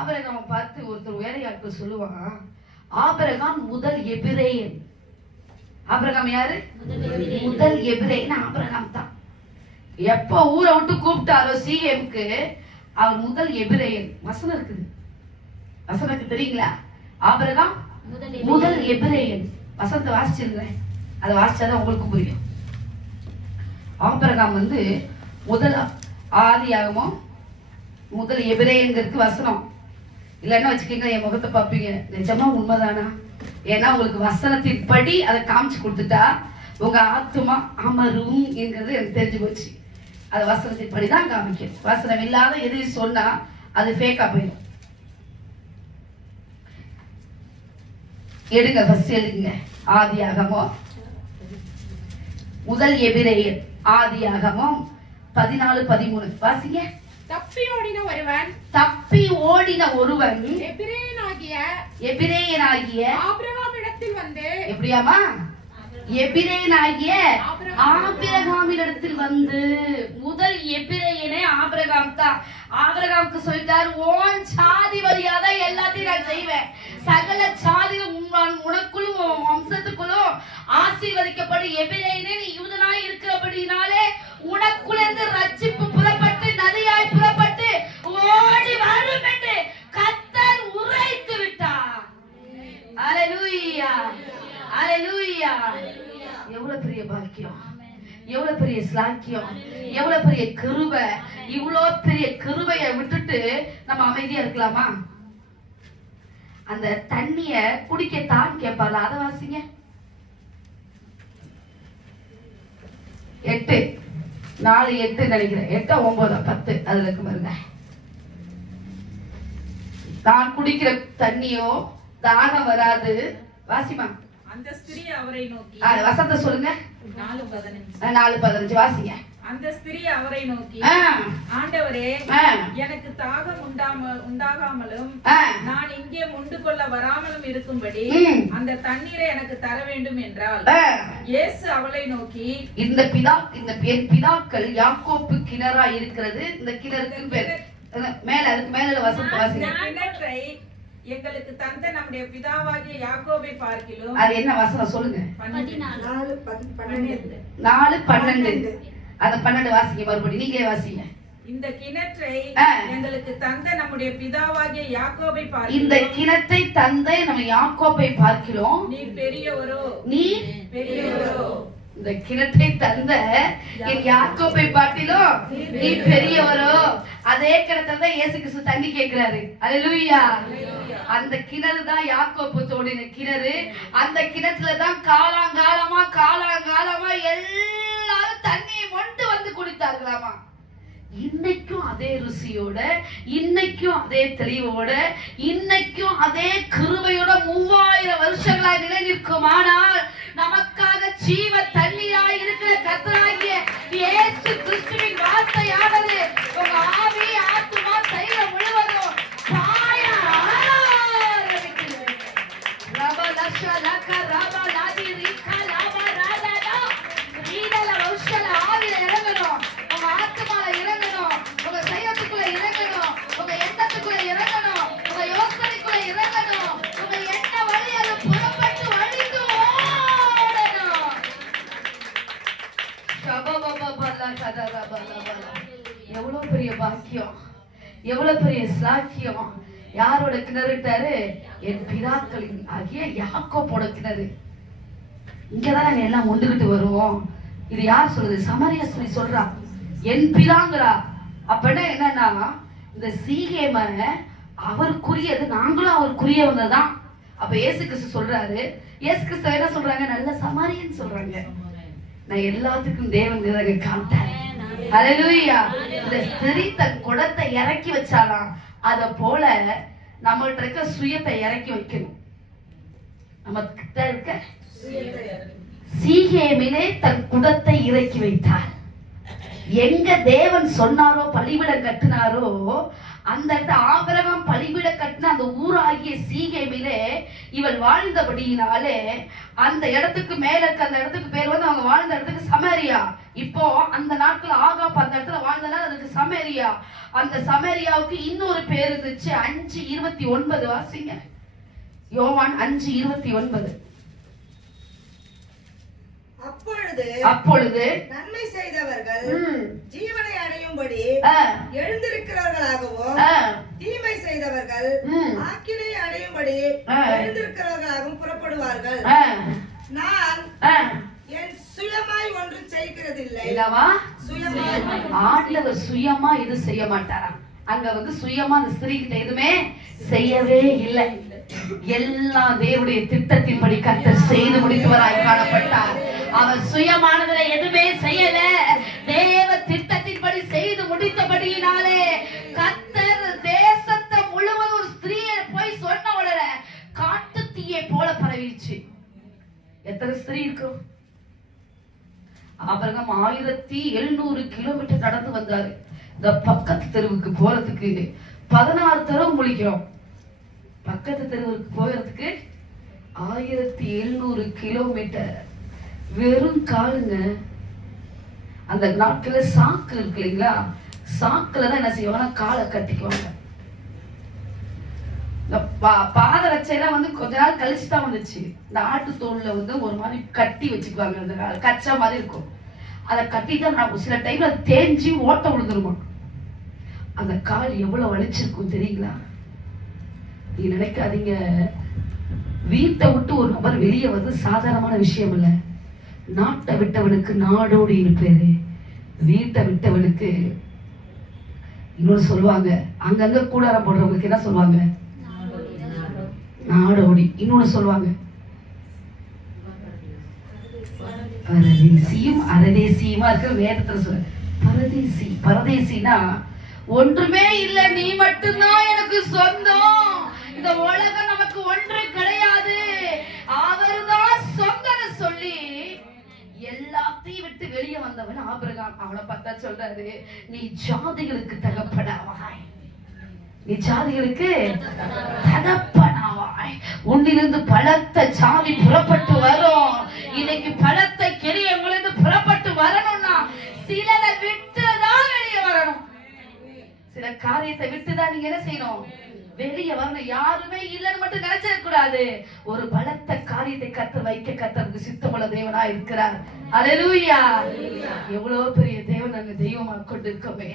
ஆபிரகாம் பார்த்து ஒருத்தர் வேலையாட்கள் சொல்லுவான், ஆபிரகாம் முதல் எபிரேயன். ஆபிரகாம் யாரு? முதல் எபிரேயன் ஆபிரகாம் தான். எப்ப ஊரை விட்டு கூப்பிட்டாரோ சிஎம்க்கு, அவர் முதல் எபிரேயன். வசனம் இருக்குது, வசனத்துக்கு தெரியுங்களா? ஆபிரகாம் முதல் எபிரேயன். வசனத்தை வாசிச்சிருந்தேன், அதை வாசிச்சாதான் உங்களுக்கு புரியும். ஆபிரகாம் வந்து முதல் ஆதியாகமோ முதல் எபிரேயன்கிறதுக்கு வசனம் இல்லைன்னா வச்சுக்கீங்க, என் முகத்தை பார்ப்பீங்க. நிஜமா உண்மைதானா? ஏன்னா உங்களுக்கு வசனத்தின் படி அதை காமிச்சு கொடுத்துட்டா உங்க ஆத்துமா அமரும் என்கிறது எனக்கு தெரிஞ்சு போச்சு. அது வசனத்தின் படிதான் காமிக்கும். வசனம் இல்லாத எதையும் சொன்னா அது ஃபேக்கா போயிடும். எடுங்க, ஃபர்ஸ்ட் எழுதுங்க. ஆதியாகமம் முதல் எபிரேயர், ஆதியாகமம் 14:13 வாசிங்க. தப்பி ஓடின ஒருவன் எபிரேயனாகிய ஆபிரகாமிடத்தில் வந்து, எப்படியாமா? எபிரேயனாகிய ஆபிரகாமிடத்தில் வந்து. முதல் எபிரேயனே ஆபிரகாம் தான். ஆபிரகாமுக்கு சொல்லிட்டாரு, ஓன் சாதி வழியாதான் எல்லாத்தையும் நான் செய்வேன். சகல சாதியும் உனக்குள்ளும் வம்சத்துக்குள்ளும் ஆசீர்வதிக்கப்படும். எபிரேயனே நீ யூதனாய் இருக்கிறபடினாலே உனக்குள்ளேருந்து ரட்சிப்பு புறப்பட்டு நதியாய் புறப்பட்டு ஓடி வரும் என்று கர்த்தர் உரைத்து விட்டார். அல்லேலூயா, அல்லேலூயா. எவ்வளவு பெரிய பாக்கியம், எவ்வளவு பெரிய ஸ்லாக்கியம், எவ்வளவு பெரிய கிருபை. இவ்வளவு பெரிய கிருபையை விட்டுட்டு நம்ம அமைதியா இருக்கலாமா? அந்த தண்ணிய குடிக்கத்தான் கேட்பாரு. அதை வாசிங்க. 8:4 நினைக்கிறேன். 8 9 10 அதுல இருக்கு பாருங்க. நான் குடிக்கிற தண்ணியோ தாகம் வராது. வாசிமா. அந்த ஸ்திரீ அவரை நோக்கி, வசனத்தை சொல்லுங்க. 4:15 வாசிங்க. அந்த ஸ்திரீ அவரை நோக்கி, ஆண்டவரே, எனக்கு தாகம் உண்டாகாமலும் நான் இங்கே முண்டு கொள்ள வராமலும் இருக்கும்படி அந்த தண்ணீரை எனக்கு தர வேண்டும் என்றால், இயேசு அவளை நோக்கி, இந்த பிதாக்கள் யாக்கோப்பு கிணறா இருக்கிறது. இந்த கிணறுக்கு பேர் மேல, அதுக்கு மேல வசனத்தை வாசிங்க. கிணற்றை எங்களுக்கு தந்த நம்முடைய பிதாவாகிய யாக்கோபை பார்க்கிலும். அது என்ன வசனம் சொல்லுங்க? 4:12. அந்த 12 வாசிங்க மறுபடியும். நீங்களே வாசிங்க. இந்த கிணற்றை எங்களுக்கு தந்த நம்முடைய பிதாவாகிய யாக்கோபை பார்க்கிலும். இந்த கிணற்றை தந்த நம்ம யாக்கோபை பார்க்கிறோம். நீ பெரியவரோ, நீ பெரியவரோ. இந்த கிணற்றை தந்த என் யாக்கோபை பார்க்கிலும் நீ பெரியவரோ. அதே கிணத்துல தான் இயேசு கிறிஸ்து தண்ணி கேட்கிறாரு. அல்லேலூயா. அந்த கிணறு தான் யாக்கோப்பு தோடின கிணறு. அந்த கிணத்துல தான் காலங்காலமா இன்னைக்கும் அதே ருசியோட, இன்னைக்கும் அதே தெளிவோட, இன்னைக்கும் அதே கிருபையோட 3000 வருஷங்களாக நிலை நிற்குமானால் நமக்காக ஜீவ தண்ணீராய் இருக்கிற கர்த்தராகிய இயேசு கிறிஸ்துவின் வார்த்தையானது உங்க ஆவி, ஆத்துமா, சரீரம் முழுவதும் பாய ஆரம்பிக்கிறது. ரபா லஷா லகா ரபா லாதி ரிகா லபா ராதா ரீதல வர்ஷல ஆவில இறங்கணும். உங்க ஆத்துமால இறங்கணும், உங்க சரீரத்துக்குள்ள இறங்கணும், உங்க எண்ணத்துக்குள்ள இறங்கணும், உங்க யோசனைக்குள்ள இறங்கணும். உங்க எண்ண வழி அது புறப்பட்டு வழிந்து ஓடணும். எவ்வளவு பெரிய பாக்கியம், எவ்வளவு பெரிய சாக்கியம். யாரோட கிணறுட்டாரு? என் பிதாக்களின் ஆகிய யாக்கோபோட கிணறு. இங்கதான் நாங்க எல்லாம் முண்டுகிட்டு வருவோம். இது யார் சொல்றது? சமரிய சொல்றா, என் பிதாங்கிறா. அப்படின்னா என்னன்னா, இந்த சீகேம அவருக்குரியது, நாங்களும் அவருக்குரியவங்க தான். அப்ப இயேசு கிறிஸ்து சொல்றாரு, இயேசு கிறிஸ்து என்ன சொல்றாங்க? நல்ல சமாரியன்னு சொல்றாங்க. நான் எல்லாத்துக்கும் தேவன் காமிட்டார். ஹல்லேலூயா. இந்த ஸ்திரீ தன் குடத்தை இறக்கி வச்சாலாம், அத போல நம்மகிட்ட இருக்க சுயத்தை இறக்கி வைக்கணும். நம்ம கிட்ட இருக்க சீகேமிலே தன் குடத்தை இறக்கி வைத்தார். எங்க தேவன் சொன்னாரோ பலிபீடம் கட்டினாரோ அந்த இடத்துல ஆபிரகாம் பலிபீடம் கட்டின அந்த ஊராகிய சீகேமிலே இவள் வாழ்ந்தபடியினாலே அந்த இடத்துக்கு மேல இருக்க அந்த இடத்துக்கு பேர் வந்து அவங்க வாழ்ந்த இடத்துக்கு சமேரியா. இப்போ அந்த நாட்கள் ஆகாப் அந்த இடத்துல வாழ்ந்தனால அதுக்கு சமேரியா. அந்த சமேரியாவுக்கு இன்னொரு பேர் இருந்துச்சு. 5:29 வாசிங்க. யோவான் 5:29. அப்பொழுது நன்மை செய்தவர்கள் ஜீவனை அடையும்படி எழுந்திருக்கிறவர்களாகவும், தீமை செய்தவர்கள் ஆக்கினை அடையும்படி எழுந்திருக்கிறவர்களாகவும் புறப்படுவார்கள். நான் என் சுயமாய் ஒன்றும் செய்கிறதில்லை. ஆண்டவர் சுயமா இது செய்ய மாட்டாராம். அங்க வந்து சுயமா அந்த ஸ்திரீ கிட்ட எதுவுமே செய்யவே இல்லை. எல்லாம் தேவனுடைய திட்டத்தின்படி கர்த்தர் செய்து முடித்தவராய் காணப்பட்டார். அவர் சுயமானதுல எதுவுமே செய்யல, தேவ திட்டத்தின்படி செய்து முடித்தபடியினாலே கர்த்தர் தேசத்தை முழுவதும் ஒரு ஸ்திரீயை போய் சொன்ன உடனே காட்டு தீயை போல பரவிச்சு. எத்தனை ஸ்திரீ இருக்கும்? ஆபிரகாம் 1700 கிலோமீட்டர் நடந்து வந்தாரு. இந்த பக்கத்து தெருவுக்கு போறதுக்கு 16 தெருவு முழிக்கிறோம். பக்கத்து தெருவுக்கு போகிறதுக்கு 1700 கிலோமீட்டர் வெறும் காலுங்க. அந்த நாட்கள சாக்கு இருக்கு இல்லைங்களா, சாக்குல தான் என்ன செய்வாங்க, காலை கட்டிக்குவாங்க. இந்த பாதரட்சையெல்லாம் வந்து கொஞ்ச நாள் கழிச்சு தான் வந்துச்சு. இந்த ஆட்டு தோல்ல வந்து ஒரு மாதிரி கட்டி வச்சுக்குவாங்க. அந்த கச்சா மாதிரி இருக்கும். அதை கட்டிட்டு சில டைம்ல தேஞ்சி ஓட்ட விழுந்துருமா. அந்த கால் எவ்வளவு வலிச்சிருக்கும் தெரியுங்களா? நீ நினைக்காதீங்க, வீட்டை விட்டு ஒரு நபர் வெளியே வந்து சாதாரணமான விஷயம் இல்ல. நாட்டை விட்டவனுக்கு நாடோடி இருப்பேரு, வீட்டை விட்டவனுக்கு இன்னொன்னு சொல்லுவாங்க. அங்கங்க கூடாரம் போடுறவங்களுக்கு என்ன சொல்லுவாங்க? நாடோடி. இன்னொன்னு சொல்லுவாங்க பரதேசியும் அரதேசியுமா இருக்கிற வேதத்துல சொல்ல. பரதேசி, பரதேசினா ஒன்றுமே இல்ல, நீ மட்டும்தான் எனக்கு சொந்தம், இந்த உலகம் நமக்கு ஒன்று கிடையாது, அவர்தான் சொந்தம்னு சொல்லி எல்லாத்தையும் விட்டு வெளியே வந்தவன் ஆபிரகாம். அவனை பார்த்தா சொல்றாரு, நீ ஜாதிகளுக்கு தகப்பனாவாய், நீ ஜாதிகளுக்கு தகப்பனாவாய், உன்னிலிருந்து பலத்த ஜாதி புறப்பட்டு வரும். இன்னைக்கு பலத்த கிரியங்களிலிருந்து புறப்பட்டு வரணும்னா சிலரை விட்டுதான் வெளியே வரணும். சில காரியத்தை விட்டுதான் நீங்க என்ன செய்யணும், வெளியே வரணும். யாருமே இல்லைன்னு மட்டும் நினைச்சிட கூடாது. ஒரு பலத்த காரியத்தை கர்த்தர் வைக்க கர்த்தருக்கு சித்தமுள்ள தேவனா இருக்கிறார். அல்லேலூயா. எவ்வளவு பெரிய தேவன் அங்க தெய்வமா கொண்டிருக்கோமே,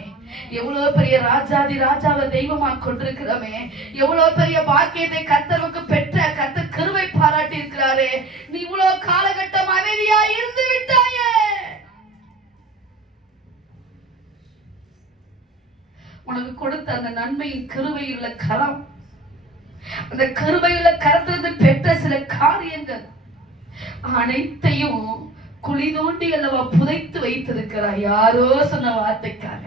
எவ்வளவு பெரிய ராஜாதி ராஜாவை தெய்வமா கொண்டிருக்கிறோமே, எவ்வளவு பெரிய பாக்கியத்தை கர்த்தருக்கு பெற்ற கர்த்தர் கிருபை பாராட்டி இருக்கிறாரே. நீ இவ்வளவு காலகட்டம் அமைதியா இருந்து விட்டாயே, உனக்கு கொடுத்த அந்த நன்மையின் கிருபையுள்ள கரம், அந்த கிருபையுள்ள கரத்திலிருந்து பெற்ற சில காரியங்கள் அனைத்தையும் குழி தோண்டி அல்லவா புதைத்து வைத்திருக்கிறார். யாரோ சொன்ன வார்த்தைக்காக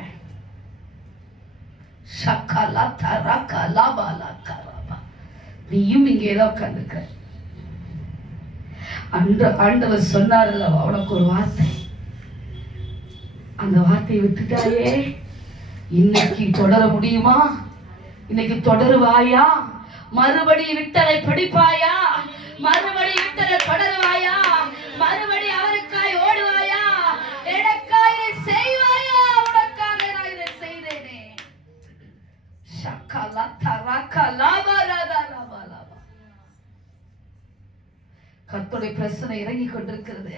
ஷக்கலா தரக்கா லாபாலா கராபா. நீயும் இங்கே தான் உட்கார்ந்துருக்க. ஆண்டவர் சொன்னார்ல, உனக்கு ஒரு வார்த்தை, அந்த வார்த்தையை விட்டுட்டாயே. இன்னைக்கு தொடர முடியுமா? இன்னைக்கு தொடருவாயா? மறுபடியும் விட்டலை பிடிப்பாயா? மறுபடியும் விட்டலை தொடருவாயா? மறுபடி அவருக்காய் ஓடுவாயா? எனக்காய் இதை செய்வாயா? உனக்காக நான் இதை செய்தேனே. ஷக்கலா தரக்கா லாபாலா லாபா. கர்த்தருடைய பிரச்சனை இறங்கி கொண்டிருக்கிறது.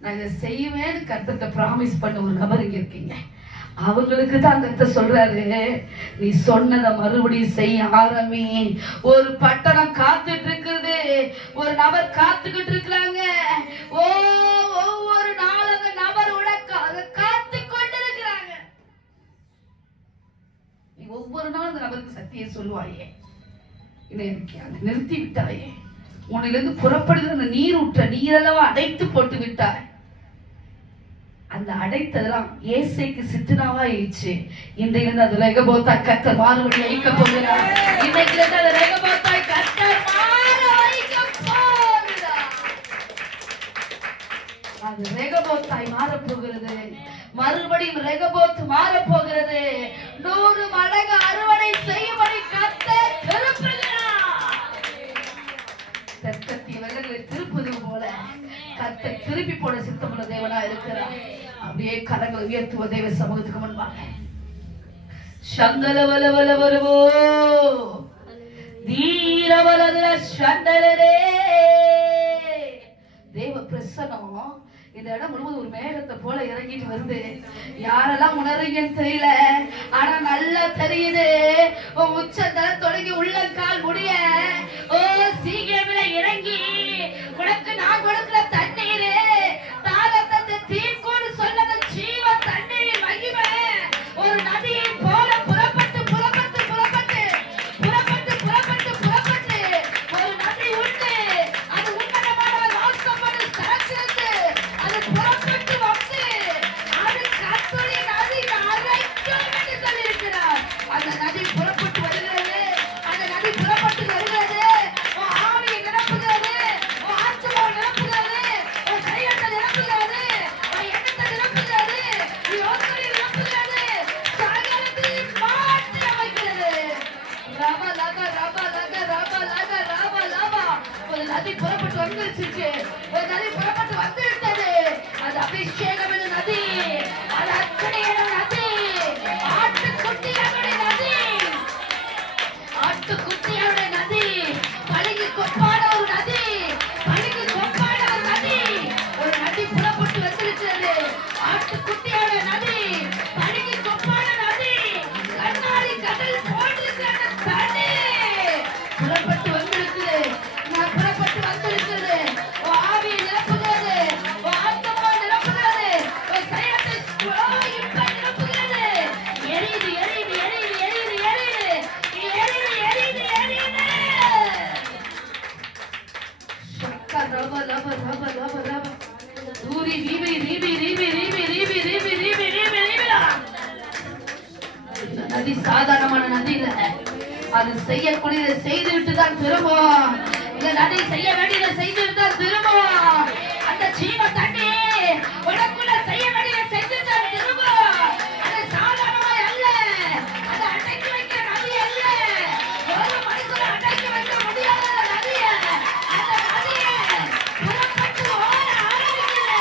நான் இதை செய்வேன்னு கர்த்தர்ட்ட ப்ராமிஸ் பண்ண ஒரு நபர் இங்க இருக்கீங்க. அவங்களுக்கு தான் கர்த்தர் சொல்றாரு, நீ சொன்னதை மறுபடியும் செய்ய ஆரம்பி. ஒரு பட்டணம் காத்துட்டு இருக்குது, ஒரு நபர் காத்துக்கிட்டு இருக்கிறாங்க. ஒவ்வொரு நாளும் அந்த நபர் உனக்காக காத்து கொண்டிருக்கிறாங்க. நீ ஒவ்வொரு நாளும் அந்த நபருக்கு சத்தியை சொல்லுவாயே, இன்னைக்கு நிறுத்தி விட்டாயே. உன்னிலிருந்து புறப்படுகிற அந்த நீர் ஊற்ற நீரெல்லாம் அடைத்து போட்டு விட்டாய். அந்த அடைத்ததெல்லாம் ஏசைக்கு சித்தனாவா ஆயிடுச்சு. இன்றையிலிருந்து அது ரெகபோத்தாய் கர்த்தர் மாறுபடி வைக்க போகிறார். இன்னைக்கு அது ரெகபோத்தாய் கர்த்தர் மாற வைக்க போகிறார். அது ரெகபோத்தாய் மாற போகிறது. மறுபடியும் ரெகபோத் மாற போகிறது. 100 மடங்கு அறுவடை செய்யும்படி கர்த்தர் திருப்புகிறார். தெற்கத்திய வெள்ளங்களை திருப்பது போல கர்த்தர் திருப்பி போட சித்தமுள்ள தேவனா இருக்கிறார். அப்படியே கரங்களை உயர்த்துவ தேவ சமூகத்துக்கு முன்பாக சங்கலவலவல வருவோ தீரவலதுல சண்டலரே. தேவ பிரசன்னம் இந்த இடம் முழுவதும் ஒரு மேகத்தை போல இறங்கிட்டு வருது. யாரெல்லாம் உணர்றீங்கன்னு தெரியல, ஆனா நல்லா தெரியுது. உச்சந்தல தொடங்கி உள்ளங்கால் முடிய சீக்கிரமில இறங்கி உனக்கு நான் கொடுக்கிற தண்ணீர் தாகத்தை தீர்க்கும்னு சொன்னது ஜீவ தண்ணீரின் மகிமை ஒரு நதியை போல புறப்பட்டு புறப்பட்டு புறப்பட்டு புறப்பட்டு புறப்பட்டு புறப்பட்டு ஒரு நதி உண்டு. அது உன்னதமான வாசமான ஸ்தலத்திலிருந்து அது புறப்பட்டு வந்து அது கர்த்தருடைய நதி அரைக்கும் என்று சொல்லியிருக்கிறார். அந்த நதி புறப்பட்டு வருகிறது. அந்த நதி புறப்பட்டு வருகிறது. ஆவியை நிரப்புகிறது, ஆத்மாவை நிரப்புகிறது, தைரியத்தை நிரப்புகிறது, எண்ணத்தை நிரப்புகிறது, யோசனை நிரப்புகிறது, சகலத்தையும் மாற்றி அமைக்கிறது. ரபா லகா ரபா லகா ரபா லகா ரபா லபா. ஒரு நதி புறப்பட்டு வந்துருச்சு. ஒரு நதி புறப்பட்டு வந்து விட்டது. அது அபிஷேகம் என்ற நதி, அது அக்கறை என்ற நதி, ஆட்டுக்குட்டிகளுடைய நதி, ஆட்டுக்குட்டிகளுடைய நதி, பளிங்கு கொப்பான ஒரு நதி, பளிங்கு கொப்பான ஒரு நதி. ஒரு நதி புறப்பட்டு வந்திருக்கிறது. ஆட்டுக்குட்டியோட நதி, பளிங்கு கொப்பான நதி, கண்ணாடி கடல் போன்றிருக்கிற தண்ணி புறப்பட்டு வந்திருக்குது. நான் புறப்பட்டு வந்திருக்கிறது. ஆவி நிரப்புகிறது, ஆத்மா நிரப்புகிறது, சைலத்தை இப்ப நிரப்புகிறது. எரியுது எரியுது எரியுது எரியுது எரியுது எரியுது எரியுது எரியுது. சக்கா ரப ரப ரப ரப ரப தூரி ரீபி ரீபி ரீபி ரீபி ரீபி ரீபி ரீபி ரீபி ரீபிடா. இந்த நதி சாதாரணமான நதி இல்ல. அது செய்யக்கூடியதை செய்துவிட்டு தான் திரும்பும். இந்த நதி செய்ய வேண்டியதை செய்துவிட்டு தான் திரும்பும். அந்த ஜீவ தண்ணி உனக்குள்ள செய்ய வேண்டியதை செஞ்சு தான் திரும்பும். அது சாதாரணமாய் அல்ல. அது அடக்கி வைக்கிற நதி அல்ல. ஒரு மனிதனை அடக்கி வைக்க முடியாத நதி. அந்த நதியை புறப்பட்டு ஓட ஆரம்பிக்கிறது.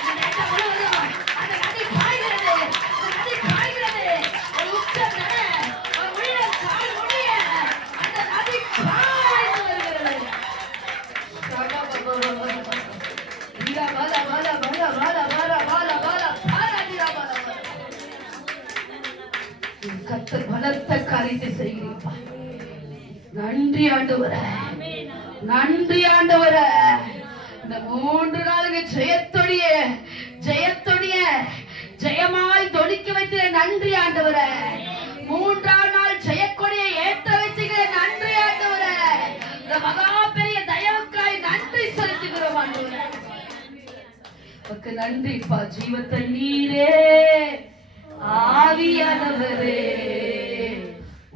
இந்த நேரம் முழுவதும் அந்த நதி பாய்கிறது. அந்த நதி பாய்கிறது. ஒரு உச்சம் நட, ஒரு உயிரை கால் முடிய அந்த நதி பாய்ந்து வருகிறது. கர்த்தர் பலத்த காரியத்தை செய்கிறீப்பா. நன்றி ஆண்டவரே, நன்றி ஆண்டவரே. இந்த 3 நாளுக்கு ஜெயத்தொடிய ஜெயத்தொடிய ஜெயமாய் தொடிக்க வைத்திர நன்றி ஆண்டவரே. 3ஆம் நாள் ஜெயக்கொடியை ஏற்ற வச்சுக்கிற நன்றி ஆண்டவரே. இந்த மகா பெரிய தயவுக்காய் நன்றி செலுத்துகிறோம் ஆண்டவரே. உமக்கு நன்றிப்பா. ஜீவ தண்ணீரே, ஆவியானவரே,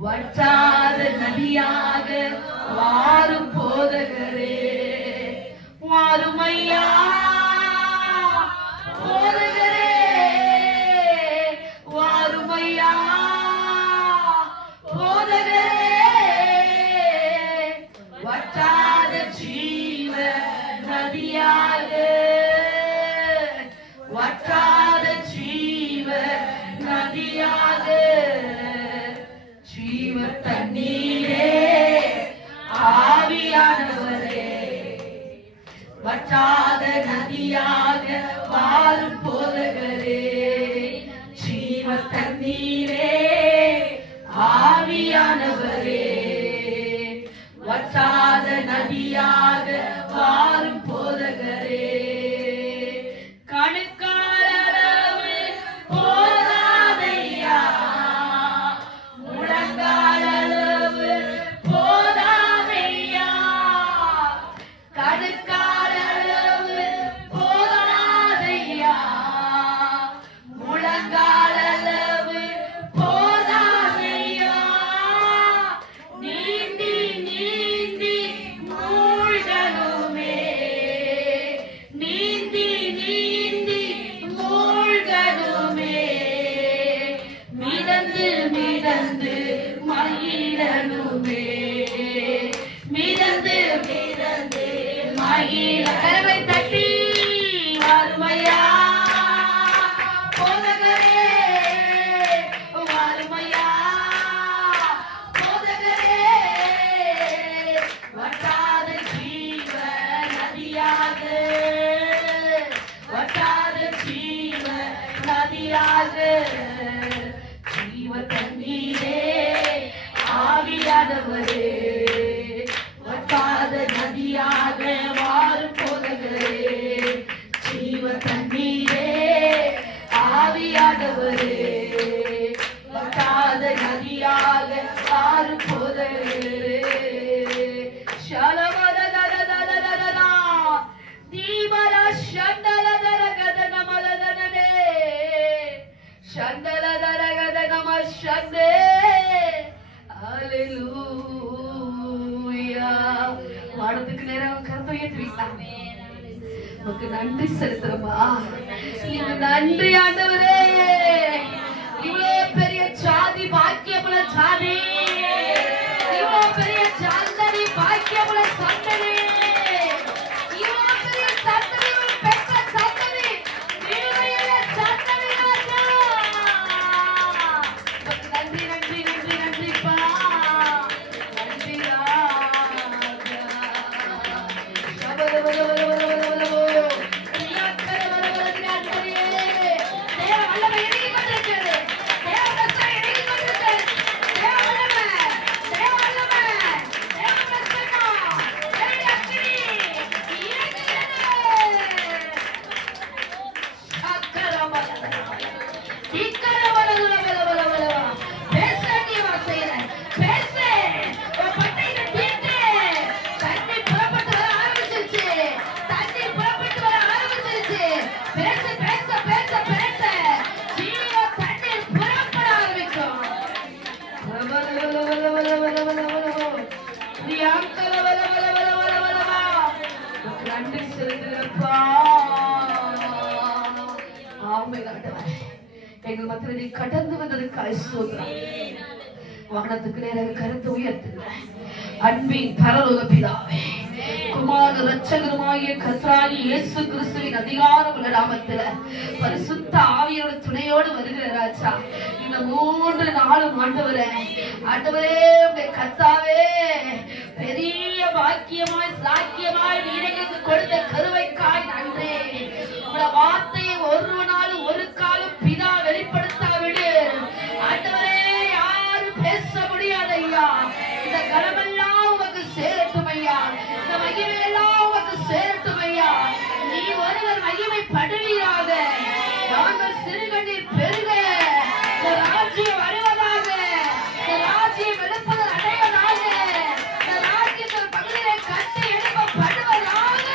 வற்றாத நதியாக வாரும் போதகரே வாருமையா போதகரே வாருமையா போதகரே வற்றாத ஜீவ நதியாக வற்றாத ஜீவ நதியாக ஜீவ தண்ணீரே ஆவியானவரே வற்றாத நதியாக வாரும் போதகரே ஜீவ தண்ணீரே ஆவியானவரே வற்றாத நதியாக வாரும் போதகரே கணுக்காலளவு போதாதையா முழங்காலளவு போதாதையா கணுக்காலளவு போதாதையா முழங்காலளவு போதாதையா நீந்தி நீந்தி மூழ்கணுமே நீந்தி நீந்தி மூழ்கணுமே மிதந்து மிதந்து மகிழணுமே மிதந்து மிதந்து மகிழ கரவை தட்டி வாருமையா போதகரே வாருமையா போதகரே வற்றாத ஜீவ நதியாக வற்றாத ஜீவ நதியாக ஜீவ தண்ணீரே ஆவியானவரே வற்றாத நதியாக வாரும் போதகரே ஜீவ தண்ணீரே ஆவியானவரே வற்றாத நதியாக வாரும் போதகரே ஷலவரதரதரதரதரா தீமர ஷண்டலதரகதன மலதனனே ஷண்டலதரகதன மஷந்தே ஹalleluya வானத்துக்கு நேரம் கரத்தை உயர்த்துவீங்களா உனக்கு நன்றி செலுத்துறமா நீங்க நன்றி ஆண்டவரே இவ்வளவு பெரிய ஜாதி பாக்கியமுள்ள ஜாதி இவ்வளவு பெரிய சந்ததி பாக்கியமுள்ள சந்ததி இவ்வளவு பெரிய சந்ததி பெற்ற சந்ததி விடுதலையுள்ள சந்ததி ராஜா உனக்கு நன்றி நன்றி நன்றி நன்றிப்பா நன்றி ராஜா நன்றி செலுத்துகிறப்பா எங்கள் மத்தியில் நீ கடந்து வந்ததுக்காக ஸ்தோத்திரம் வானத்துக்கு நேராக கருத்து உயர்த்துகிறேன் அன்பின் பரலோக பிதாவே குமார ரட்சகருமாகிய கர்த்தராகிய இயேசு கிறிஸ்துவின் அதிகாரமுள்ள நாமத்தில பரிசுத்த ஆவியோட துணையோடு வருகிற ராஜா இந்த 3 நாளும் ஆண்டவரே உடைய கர்த்தாவே பெரிய பாக்கியமாய் சாக்கியமாய் நீருக்கு கொடுத்த கருவைக்காய் நன்றி உடைய வார்த்தையை ஒரு நாள் ஒரு காலம் பிதா வெளிப்படுத்தாவிடு ஆண்டவரே யாரும் பேச முடியாது ஐயா இந்த கனமெல்லாம் உமக்கு சேரட்டும் ஐயா இந்த மகிமையெல்லாம் உமக்கு சேரட்டும் ஐயா நீ ஒருவர் மகிமை படுவீராக நாங்கள் சிறுகண்ணீர் பெருக இந்த ராஜ்யம் வருவதாக இந்த ராஜ்யம் எடுப்பதில் அடைவதாக இந்த ராஜ்யத்தில் பகுதியை கட்டி எழுப்பப்படுவதாக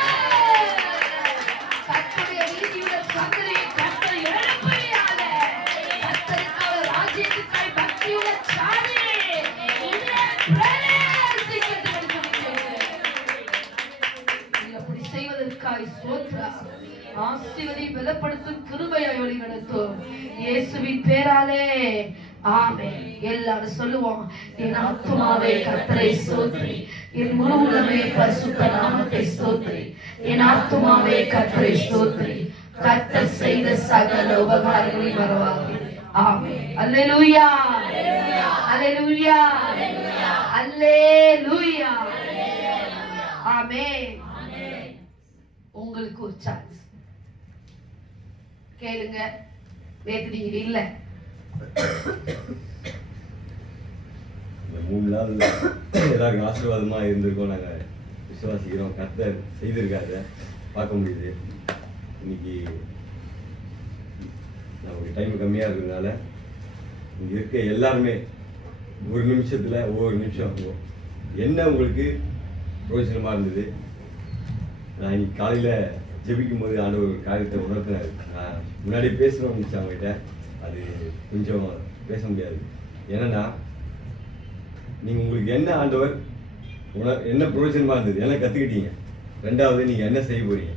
ஆசீர்வதி பலப்படுத்தும் கிருபையாய் வழி நடத்தும் இயேசுவின் பேராலே ஆமென். எல்லாரும் சொல்லுவோம், என் ஆத்துமாவே கர்த்தரை ஸ்தோத்திரி, என் முழு உள்ளமே பரிசுத்த நாமத்தை ஸ்தோத்திரி. என் ஆத்துமாவே கர்த்தரை ஸ்தோத்திரி, கர்த்தர் செய்த சகல உபகாரங்களை மறவாதே. ஆமென். அல்லேலூயா, அல்லேலூயா, அல்லேலூயா, ஆமென். உங்களுக்கு ஒரு சான்ஸ் கேளுங்க. நேத்து நீங்க இல்ல, இந்த 3 நாள் எல்லாருக்கும் ஆசீர்வாதமா இருந்திருக்கோம். நாங்க விசுவாசிக்கிறோம், கர்த்தர் செய்திருக்காரு, பார்க்க முடியுது. இன்னைக்கு நமக்கு டைம் கம்மியா இருக்கிறதுனால இங்க இருக்க எல்லாருமே ஒரு நிமிஷத்துல ஒவ்வொரு நிமிஷம் என்ன உங்களுக்கு பிரயோஜனமா இருந்தது. நான் இன்னைக்கு காலையில ஜெபிக்கும் போது ஆண்டவர் ஒரு காரியத்தை உணர்த்தினாரு. நான் முன்னாடி பேசணும்னு நினைச்சேன் அவங்ககிட்ட, அது கொஞ்சம் பேச முடியாது. என்னன்னா, நீங்க உங்களுக்கு என்ன ஆண்டவர் என்ன பிரயோஜனமா இருந்தது, என்ன கத்துக்கிட்டீங்க, ரெண்டாவது நீங்க என்ன செய்ய போறீங்க.